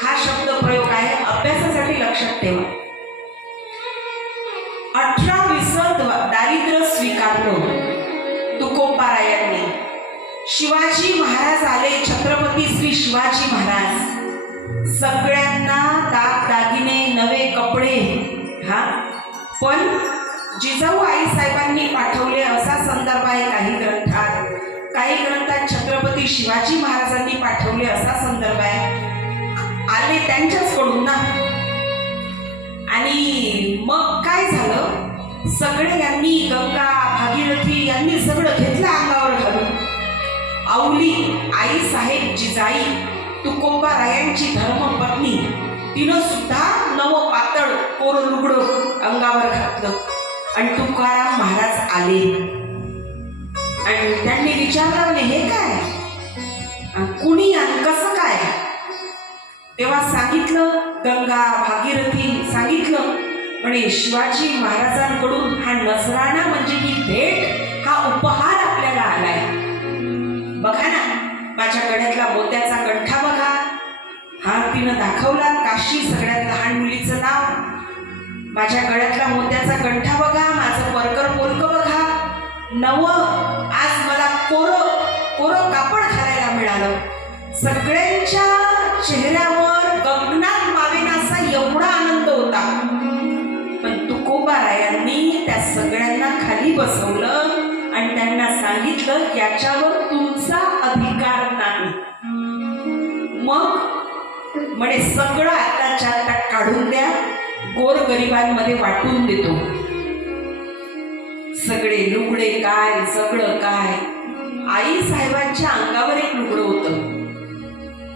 हा शब्द प्रयोग आहे, अभ्यासासाठी लक्षात ठेवा. 18 दारिद्र्य स्वीकारलं तुकोबारायांनी. शिवाजी महाराज आले, छत्रपती श्री शिवाजी महाराज. सगळ्यांना दागदागिने, नवे कपडे. हा, पण जिजाऊ आई साहेबांनी पाठवले असा संदर्भ आहे काही ग्रंथात. काही ग्रंथात छत्रपती शिवाजी महाराजांनी पाठवले असा संदर्भ आहे. आले त्यांच्याचकडून ना. आणि मग काय झालं, सगळे यांनी, गंगा, भागीरथी यांनी सगळं घेतलं अंगावर घालून. औली आई साहेब जिजाई तुकोबारायांची धर्मपत्नी, तिनं सुद्धा नवं पातळ कोरं लुगडं अंगावर घातलं. आणि तुकाराम महाराज आले आणि त्यांनी विचारलं, हे काय, कुणी आणि कसं काय? तेव्हा सांगितलं, गंगा, भागीरथी सांगितलं, म्हणे शिवाजी महाराजांकडून हा नजराणा म्हणजे ही भेट, हा उपहार आपल्याला आलाय. बघा ना, माझ्या गळ्यातला मोत्याचा कंठा बघा. हा, तिनं दाखवला, काशी सगळ्यात लहान मुलीचं नाव. माझ्या गळ्यातला मोत्याचा कंठा बघा, माझं परकर पोलकं बघा. आज मला कोरं कापड घालायला मिळालं. सगळ्यांच्या चेहऱ्यावर गगनात मावेनासा एवढा आनंद होता. पण तुकोबारायांनी त्या सगळ्यांना खाली बसवलं आणि त्यांना सांगितलं, याच्यावर तुमचा अधिकार नाही. मग म्हणे सगळं आताच्या आता काढून द्या, गोरगरिबांमध्ये वाटून देतो. सगळे लुगडे काय, सगळं काय. आई साहेबांच्या अंगावर एक लुगडं होतं.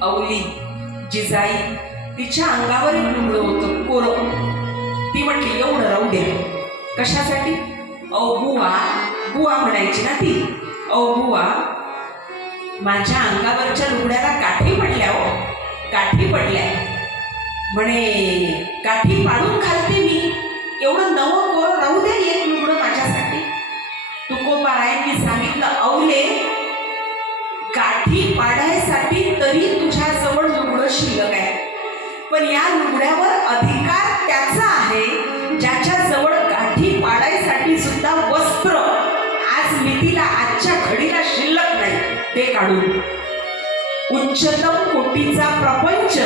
औली जिजाई, तिच्या अंगावर एक लुगडं होतं कोरं. ती म्हटली, एवढं राहू दे. कशासाठी? बुवा म्हणायची ना ती. बुवा, माझ्या अंगावरच्या लुगड्याला काठी पडल्या. काठी पडल्या. म्हणे काठी पाडून घालते मी, एवढं नवं कोरं राहू दे एक लुगडं माझ्यासाठी. तुकोबारायांनी सांगितलं, औले, काठी पाडायसाठी तरी तुझ्याजवळ लुगडं शिल्लक आहे, पण या लुगड्यावर अधिकार त्याचा आहे ज्याच्याजवळ काठी पाडायसाठी सुद्धा वस्त्र आज मितीला, आजच्या घडीला शिल्लक नाही, ते काढून. उच्चतम कोटीचा प्रपंच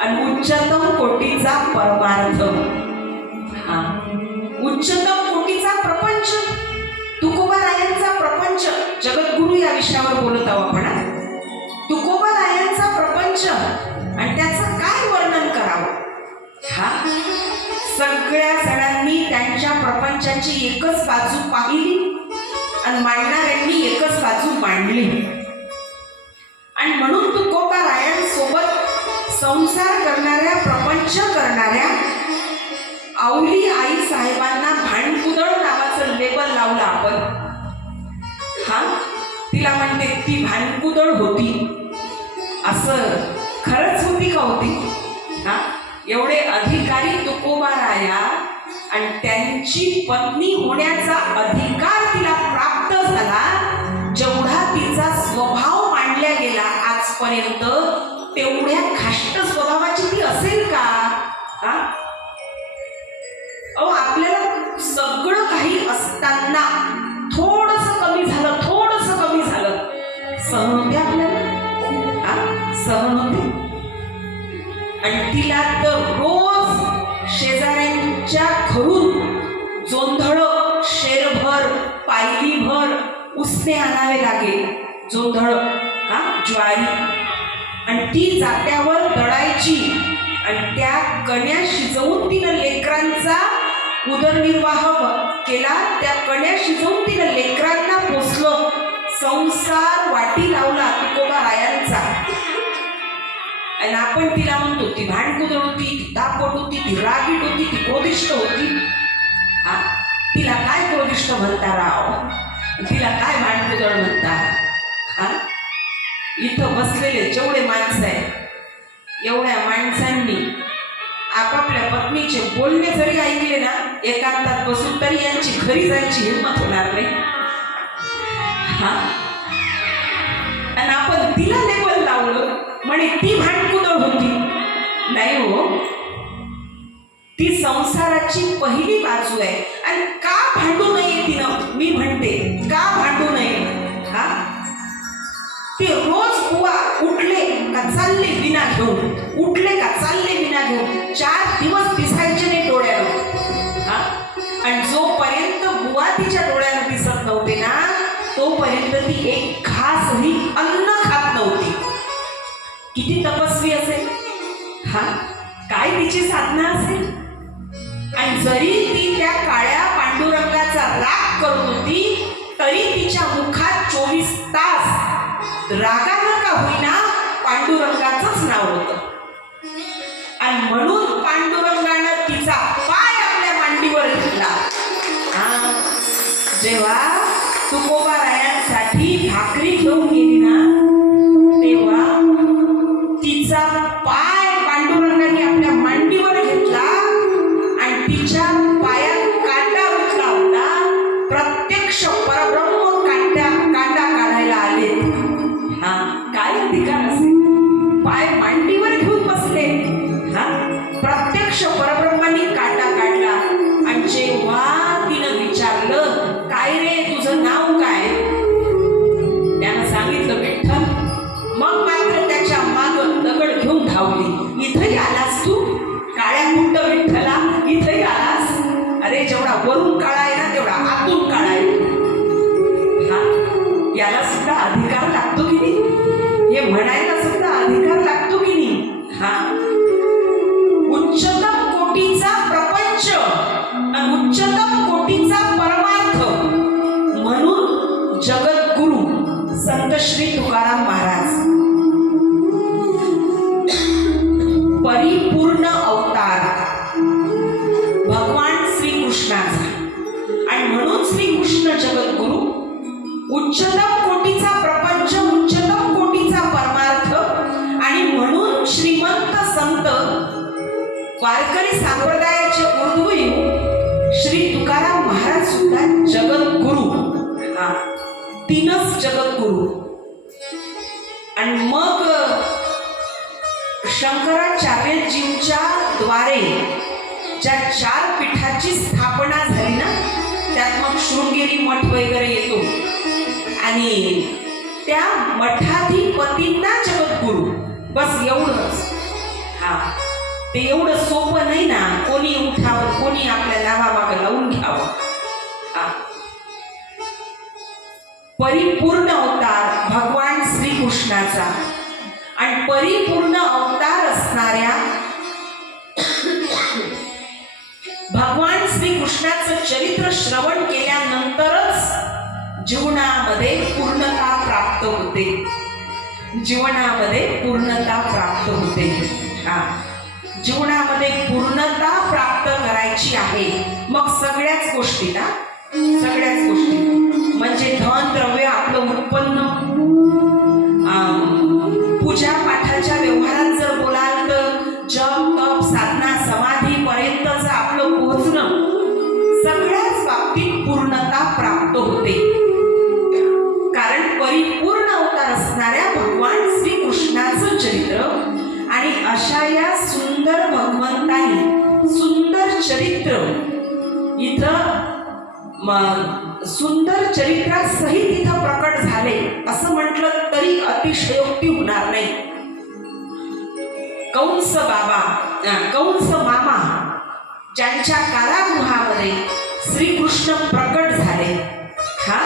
आणि उच्चतम कोटीचा परमार्थ. हा, उच्चतम कोटीचा प्रपंच, तुकोबारायांचा प्रपंच. जगद्गुरु या विषयावर बोलत आहोत आपण. तुकोबारायांचा प्रपंच आणि त्याचं काय वर्णन करावं. हा, सगळ्या जणांनी त्यांच्या प्रपंचाची एकच बाजू पाहिली आणि मांडणाऱ्यांनी एकच बाजू मांडली. आणि म्हणून तुकोबारायांसोबत संसार करणाऱ्या, प्रपंच करणाऱ्या औली आई साहेबांना भांडकुदळ नावाचं लेबल लावलं आपण. हा, तिला म्हणते ती भांडकुदळ होती. असं खरंच होती का होती? हा, एवढे अधिकारी तुकोबाराया आणि त्यांची पत्नी होण्याचा अधिकार तिला प्राप्त झाला. जेवढा तिचा स्वभाव मांडला गेला आजपर्यंत, तेवढ्या खाष्ट स्वभावाची ती असेल का? हा, आपल्याला सगळं काही असताना थोडंसं कमी झालं, सहन होते आपल्याला. सहन होते. आणि तिला तर रोज शेजाऱ्यांच्या घरून जोंधळ शेरभर, पायलीभर उसने आणावे लागे. जोंधळ, ज्वारी. आणि ती जात्यावर दळायची आणि त्या कण्या शिजवून तिनं लेकरांचा उदरनिर्वाह केला. त्या कण्या शिजवून तिनं लेकरांना पोसलं. संसार वाटी लावला तुकोबारायांचा. आणि आपण तिला म्हणतो ती भांडकुदळ होती, ती तापट होती, ती रागीट होती, ती क्रोधिष्ट होती. तिला काय क्रोधिष्ट म्हणता राव? तिला काय भांडकुदळ म्हणता? हा, इथं बसलेले जेवढे माणसं आहेत एवढ्या माणसांनी आपापल्या पत्नीचे बोलणे जरी ऐकले ना एकांतात बसून, तरी यांची घरी जायची हिंमत होणार नाही. हा, आणि आपण तिला लेबल लावलं म्हणे ती भांडकुदळ होती. नाही हो, ती संसाराची पहिली बाजू आहे. आणि का भांडू नये तिनं? मी म्हणते का भांडू नये? हा, ते रोज बुवा उठले का चालले विना घेऊन, उठले का चालले विना घेऊन, 4 दिवस दिसायचे नाही डोळ्याला. हा, आणि जोपर्यंत बुवा तिच्या डोळ्याला दिसत नव्हते ना तोपर्यंत ती एक घासही अन्न खात नव्हती. किती तपस्वी असेल? हा, काय तिची साधना असेल? आणि जरी ती त्या काळ्या पांडुरंगाचा राग करत होती तरी तिच्या मुखात 24 तास रागानं का होईना पांडुरंगाचंच नाव होतं. आणि म्हणून पांडुरंगानं तिचा पाय आपल्या मांडीवर घेतला. हा, जेव्हा तुकोबारायांसाठी भाकरी घेऊन गेली ना तेव्हा तिचा पाय पांडुरंगाने आपल्या मांडीवर घेतला आणि तिच्या पायात कांटा रुतला होता. प्रत्यक्ष परब्रह्म कांटा काढायला आले. हा, काय अधिकार असेल? पाय मांडीवर घेऊन बसले. हा, प्रत्यक्ष परब्रह्माने कांटा काढला. आणि जेव्हा तिनं विचारलं काय रे तुझं नाव काय, त्यानं सांगितलं विठ्ठल. मग मात्र त्याच्या माग दगड घेऊन धावली. इथंही आलास तू काळ्या कुंड विठ्ठला, इथंही आलास? अरे जेवढा वरून काळा आहे ना तेवढा आतून काळा आहे. हा, याला सुद्धा अधिकार लागतो की नाही? हे म्हणायला सुद्धा अधिकार लागतो की नाही? हा, उच्चतम कोटीचा प्रपंच आणि उच्चतम कोटीचा परमार्थ म्हणून जगद्गुरु संत श्री तुकाराम महाराज परिपूर्ण अवतार भगवान श्रीकृष्णाचा. आणि म्हणून श्रीकृष्ण जगद्गुरु उच्चतम कोटीचा प्रपंच, उच्चतम कोटीचा परमार्थ. आणि म्हणून श्रीमंत संत वारकरी संप्रदायाचे उर्ध्वयू श्री तुकाराम महाराज सुद्धा जगद्गुरु. हा, 3च जगद्गुरु. आणि मग शंकराचार्यजींच्या द्वारे ज्या 4 पीठाची स्थापना झाली ना त्यात मग शृंगेरी मठ वगैरे येतो. आणि त्या मठाधिपतींना जगद्गुरु, बस एवढंच. हा, ते एवढं सोपं नाही ना, कोणी उठावं, कोणी आपल्या नावामागं लावून घ्यावं. हा, परिपूर्ण अवतार भगवान श्रीकृष्णाचा. आणि परिपूर्ण अवतार असणाऱ्या भगवान श्रीकृष्णाचं चरित्र श्रवण केल्यानंतरच जीवनामध्ये पूर्णता प्राप्त होते. जीवनामध्ये पूर्णता प्राप्त होते. हा, जीवनामध्ये पूर्णता प्राप्त करायची आहे. मग सगळ्याच गोष्टी ना, सगळ्याच गोष्टी म्हणजे धन द्रव्य आपलं उत्पन्न, पूजा पाठाच्या व्यवहारात जर बोलाल तर जप तप साधना समाधी पर्यंतच आपलं पोहोचणं, सगळ्याच बाबतीत पूर्णता प्राप्त होते. कारण परिपूर्ण अवतार असणाऱ्या भगवान श्रीकृष्णाचं चरित्र आणि अशा या सुंदर भगवंतानी सुंदर चरित्र इथं सुंदर चरित्रासहित इथं प्रकट झाले असं म्हटलं तरी अतिशयोक्ती होणार नाही. कंस बाबा, कंस मामा ज्यांच्या कारागृहामध्ये श्रीकृष्ण प्रकट झाले. हा,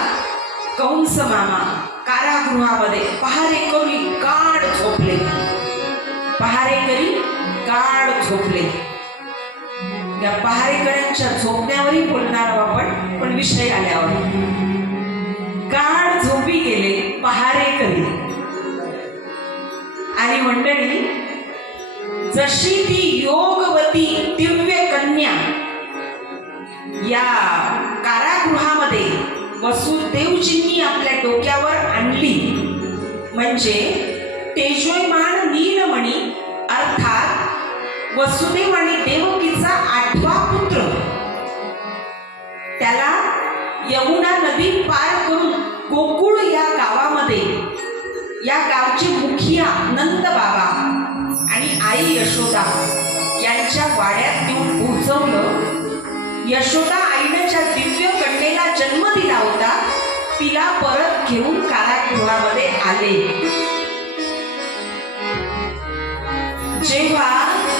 कंस मामा कारागृहामध्ये पहारेकरी गाढ झोपले. पहारेकरी गाढ झोपले. या पहारेकऱ्यांच्या झोपण्यावरही बोलणार आपण, पण विषय आल्यावर. गाढ झोपी गेले पहारेकरी. आणि मंडळी, जशी ती योगवती दिव्य कन्या या कारागृहामध्ये वसुदेवजींनी आपल्या डोक्यावर आणली म्हणजे तेजोयमान नीलमणी अर्थात वसुदेव आणि देवकीचा 8वा पुत्र, त्याला यमुना नदी पार करून गोकुळ या गावामध्ये, या गावचे मुखिया नंद बाबा आणि आई यशोदा यांच्या वाड्यात नेऊन पोहोचवलं. यशोदा आईनं ज्या दिव्य कन्येला जन्म दिला होता तिला परत घेऊन कारागृहामध्ये आले. जेव्हा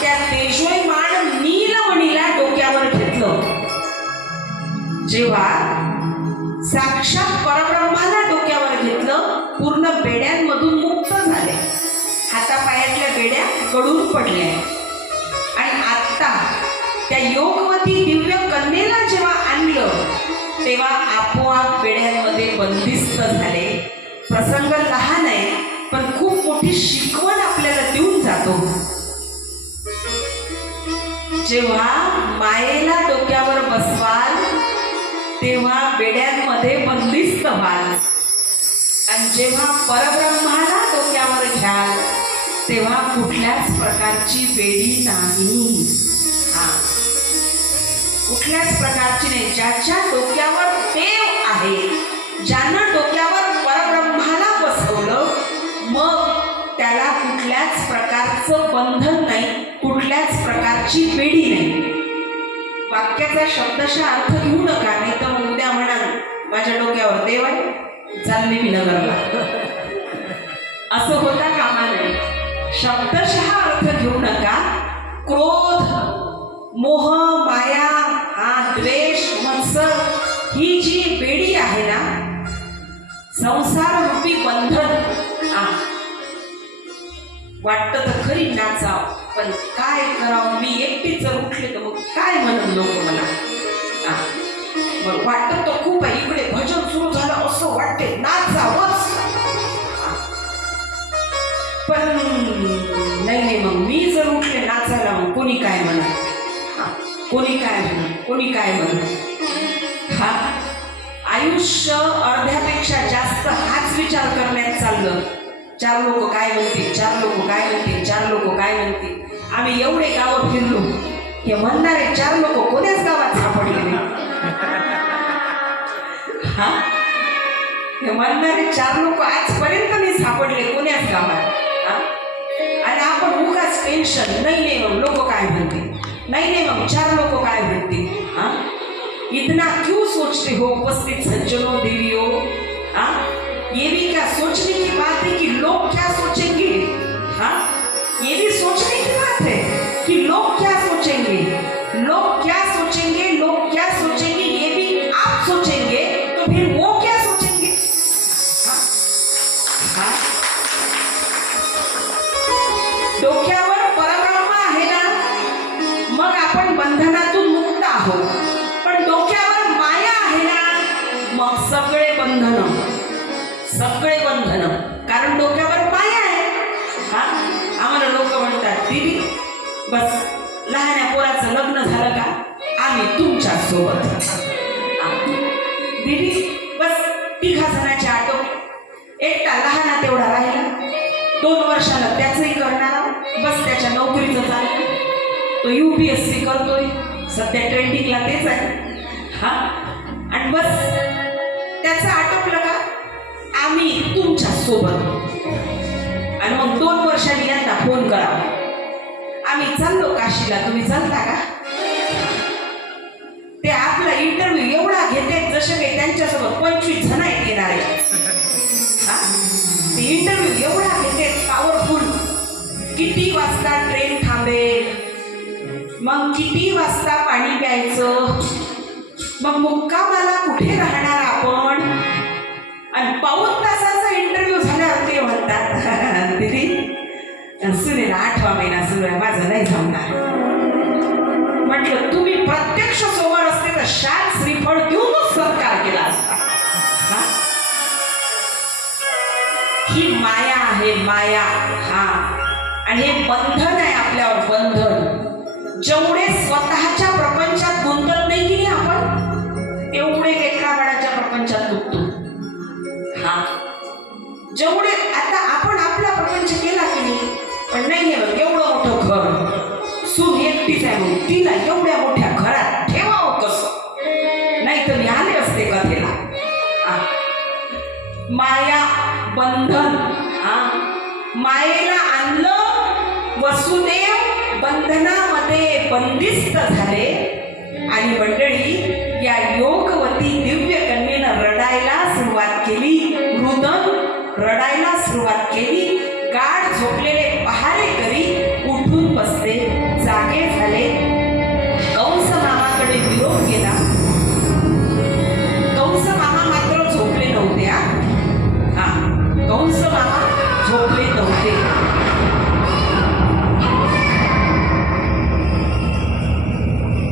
त्या तेजोयमान नीलमणीला डोक्यावर घेतलं, जेव्हा साक्षात परब्रह्माला डोक्यावर घेतलं, पूर्ण बेड्यांमधून मुक्त झाले, हातापायातल्या बेड्या गळून पडल्या. आणि आता त्या योगवती दिव्य कन्येला जेव्हा आणलं तेव्हा आपोआप बेड्यांमध्ये बंदिस्त झाले. प्रसंग लहान आहे पण खूप मोठी शिकवण आपल्याला देऊन जातो. जेव्हा मायेला डोक्यावर बसवाल तेव्हा बेड्यांमध्ये बंदिस्त व्हाल, आणि जेव्हा परब्रह्माला डोक्यावर घ्याल तेव्हा कुठल्याच प्रकारची बेडी नाही. कुठल्याच प्रकारची नाही. ज्याच्या डोक्यावर देव आहे, ज्यानं डोक्यावर परब्रह्माला बसवलं, मग त्याला कुठल्याच प्रकारचं बंधन नाही, कुठल्याच प्रकारची बेडी नाही. वाक्याचा शब्दशः अर्थ घेऊ नका, नाही तर मग उद्या म्हणाल माझ्या डोक्यावर देव आहे, चालले मी नगरला. असं होता कामा नये. शब्दशः अर्थ घेऊ नका. क्रोध, मोह, माया, द्वेष, मत्सर ही जी बेडी आहे ना, संसार रूपी बंधन, वाटतं तर खरी नाचाव, पण काय करावं, मी एकटीच जर उठले तर मग काय म्हणून लोक मला. मग वाटतं तर खूप आहे, इकडे भजन सुरू झालं असं वाटते नाचावंच, पण नाही, मग मी जर उठले नाचायला मग कोणी काय म्हणा, कोणी काय म्हणा, कोणी काय म्हणा. आयुष्य अर्ध्यापेक्षा जास्त हाच विचार करण्यात चाललं. 4 लोक काय म्हणतील, 4 लोक काय म्हणतील, 4 लोक काय म्हणतील. आम्ही एवढे गावं फिरलो, हे म्हणणारे 4 लोक कोण्याच गावात सापडले नाही. हे म्हणणारे 4 लोक आजपर्यंत नाही सापडले कोण्याच गावात. आणि आपण उगाच टेन्शन, नाही मग लोक काय म्हणतील, नाही मग 4 लोक काय म्हणतील. इतना क्यों सोचते हो उपस्थित सज्जनों देवियों. ये भी क्या सोचने की बात है कि लोग क्या सोचेंगे. ये भी सोचने की बात है कि लोग क्या सोचेंगे. लोग क्या सोचेंगे, लोग क्या सोचेंगे, ये भी आप सोचेंगे तो फिर वो क्या सोचेंगे. डोक्यावर परब्रह्म आहे ना, मग आपण बंधनातून मुक्त आहोत. पण डोक्यावर माया आहे ना, मग सगळे बंधन, सगळे बंधन, कारण डोक्यावर माया आहे. आम्हाला लोक म्हणतात दीदी बस लहान्या पोराचं लग्न झालं का आम्ही तुमच्या सोबत. दीदी बस 3 जणांच्या आटो, एकटा लहाना तेवढा राहिला, 2 वर्षाला त्याचंही करणार आहोत, बस त्याच्या नोकरीचं चाललं, तो UPSC करतोय सध्या ट्रेंडिंगला तेच आहे. आणि बस त्याचं आटोपलं का आम्ही तुमच्या सोबत. आणि मग 2 वर्षांनी यांना फोन करा, आम्ही चाललो काशीला, तुम्ही चालता का. ते आपला इंटरव्ह्यू एवढा घेतात जसे काही त्यांच्यासोबत 25 जण येणार आहे. ते इंटरव्ह्यू एवढा घेतात पॉवरफुल. किती वाजता ट्रेन थांबेल, मग किती वाजता पाणी प्यायचं, मग मुक्कामाला कुठे राहणार आपण. आणि 1 तासाचा इंटरव्ह्यू झाल्यावर ते म्हणतात दीदी सुनेला 8वा महिना सुरू आहे, माझं नाही जमणार. म्हटलं तुम्ही प्रत्यक्ष समोर असते तर शाल श्रीफळ देऊनच सत्कार केला असता. ही माया आहे, माया. आणि हे बंधन आहे आपल्यावर, बंधन. जेवढे स्वतःच्या प्रपंचात गुंतत नाही की नाही आपण, तेवढे लेकराबाळाच्या प्रपंचात जेवढे आता आपण आपला प्रपंच केला की नाही, पण नाही बघ एवढं मोठं घर, सून एकटीच आहे म्हणून तिला एवढ्या मोठ्या घरात ठेवावं कसं? नाही तर मी आले असते कथेला. माया बंधन, मायेला आणलं, वसुदेव बंधनामध्ये बंदिस्त झाले. आणि मंडळी, या योगवती दिव्य कन्येनं रडायला सुरुवात केली, रुदन रडायला सुरुवात केली. गाढ झोपलेले पहारेकरी उठून बसले, जागे झाले. कंस मामाकडे निरोप गेला. कंस मामा मात्र झोपले नव्हते. कंस मामा झोपले नव्हते.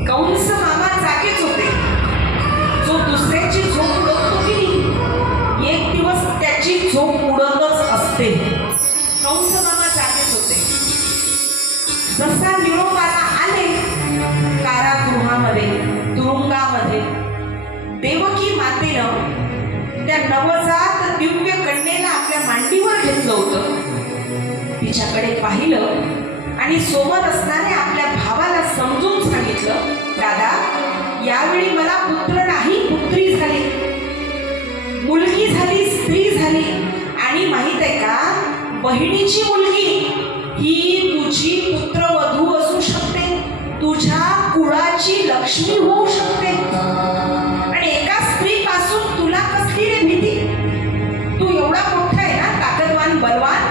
कंस मामा जागेच होते. जो दुसऱ्याची झोप उडवतो की नाही, एक दिवस त्याची झोप उडतच असते. कंस मामा जागेच होते. जसा निरोपाला आले कारागृहामध्ये, तुरुंगामध्ये, देवकी मातेनं त्या नवजात दिव्य कन्येला आपल्या मांडीवर घेतलं होतं. तिच्याकडे पाहिलं आणि सोबत असणाऱ्या आपल्या भावाला समजून सांगितलं, दादा, यावेळी मला पुत्र नाही पुत्री झाली, मुलगी झाली, स्त्री झाली. आणि माहित आहे का, बहिणीची मुलगी ही तुझी पुत्रवधू असू शकते, तुझ्या कुळाची लक्ष्मी होऊ शकते. आणि एका स्त्रीपासून तुला कसली रे भीती? तू एवढा मोठा आहे ना, ताकदवान, बलवान,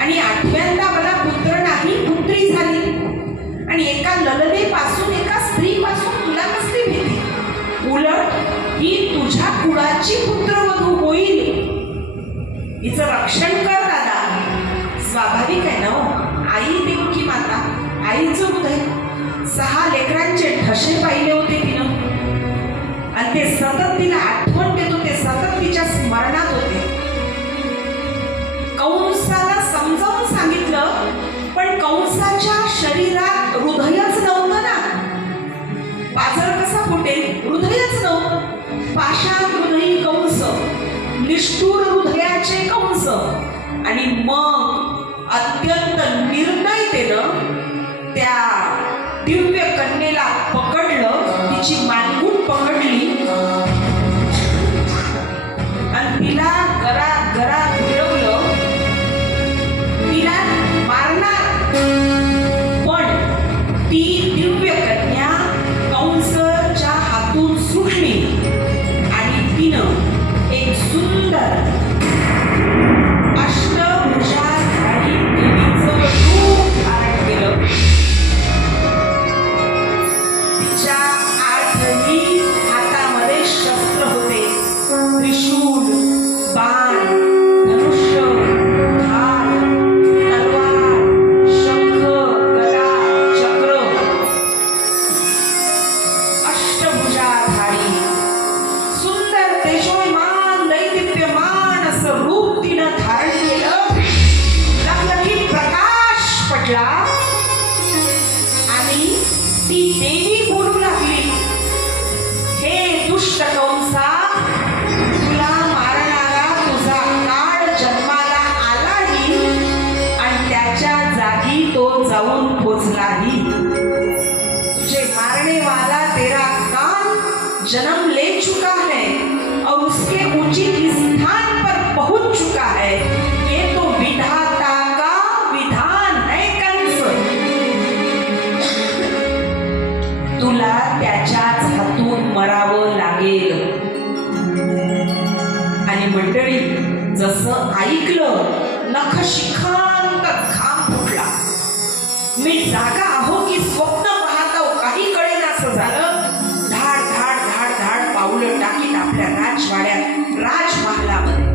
आणि आठव्यांदा मला पुत्र नाही पुत्री झाली. आणि एका ललनेपासून, एका स्त्रीपासून तुला कसली भीती? उलट ही तुझ्या कुळाची पुत्रवधू होईल. हिचं रक्षण कर दादा. स्वाभाविक आहे ना, आई देवकी माता, आईचं हृदय. 6 लेकरांचे ठसे पाहिले होते तिनं, आणि ते सतत तिला आठवण देत होते, सतत तिच्या स्मरणात होते. कंसाला समजावून सांगितलं, पण कंसाच्या शरीरात हृदयच नव्हतं ना. पाझर कसा फुटेल? हृदयच नव्हतं. पाषाण हृदयी कंस, निष्ठुर हृदयाचे कंस. आणि मग अत्यंत निर्दयतेनं त्या दिव्य कन्येला पकडलं, तिची मानगूट पकडली आणि तिला गरा फिरवलं. तिला मारणार, पण ती दिव्य कन्या कंसच्या हातून सुटली आणि तिनं एक सुंदर अष्टभुजाधारी देवीचं रूप धारण केलं. तिच्या 8ही हातामध्ये शस्त्र होते, त्रिशूल, बाण, धनुष्य, ढाल, तलवार, शंख, गदा, चक्र. अष्टभुजाधारी सुंदर तेजोयमान दैदिप्यमान असं रूप तिनं धारण केलं. लखलखीत प्रकाश पडला आणि ती देवी बोलू लागली, हे दुष्ट कंसा, तुला मारणारा तुझा काळ जन्माला आलाही आणि त्याच्या जागी तो जाऊन पोचलाही. तुझे मारने वाला तेरा काल जन्म ले चुका है और उसके उचित स्थान पर पहुंच चुका है. ये तो विधाता का विधान है कंस. तुला त्याच्याच हातून मरावं लागेल. आणि मंडळी, जसं ऐकलं, नखशिखांत घाम फुटला. मी जागा आहो की स्वप्न पाहतो, काही कळेना असं झालं. धाड धाड धाड धाड पावलं टाकीत आपल्या राजवाड्यात, राजमहालामध्ये.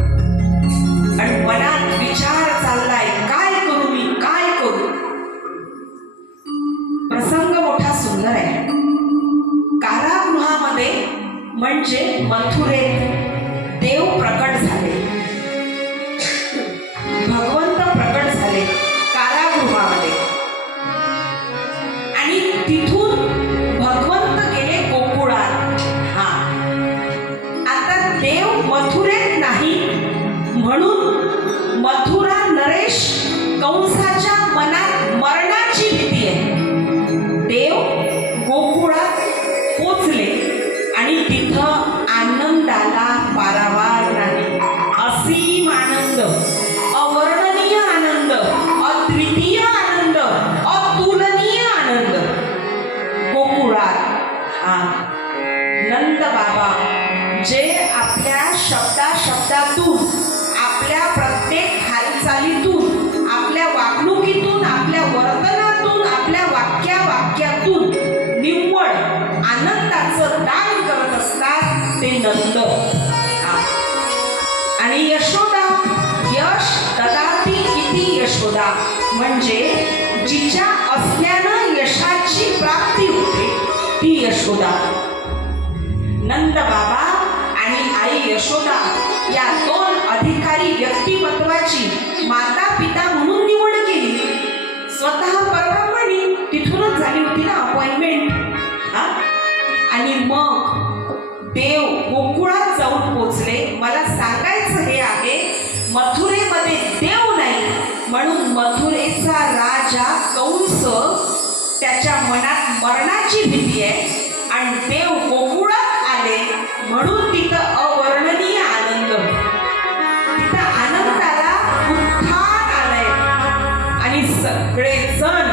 आणि मनात विचार चाललाय, काय करू मी, काय करू? प्रसंग मोठा सुंदर आहे. कारागृहामध्ये म्हणजे मथुरेत देव प्रकट झाले, भगवंत प्रकट झाले कारागृहामध्ये. आणि तिथून भगवंत गेले गोकुळात. आता देव मथुरेत नाही म्हणून बाबा जे आपल्या शब्दातून, आपल्या प्रत्येक हालचालीतून, आपल्या वागणुकीतून, आपल्या वर्तनातून, आपल्या वाक्यातून निव्वळ आनंदाचं दान करत असतात ते नंद. आणि यशोदा, यश ददाती किती यशोदा, म्हणजे जिच्या असल्यानं यशाची प्राप्ती होते ती यशोदा. नंद बाबा आणि आई यशोदा या दोन अधिकारी व्यक्तिमत्वाची माता पिता म्हणून निवड केली. स्वतः परब्रह्मणी तिथूनच झाली होती ना अपॉइंटमेंट. आणि मग देव गोकुळात जाऊन पोचले. मला सांगायचं हे आहे, मथुरेमध्ये देव नाही म्हणून मथुरेचा राजा कंस त्याच्या मनात मरणाची भीती आहे, आणि देव गोकुळात आले म्हणून तिथं अवर्णनीय आनंद, तिथं आनंदाला उत्थान आलंय. आणि सगळे जण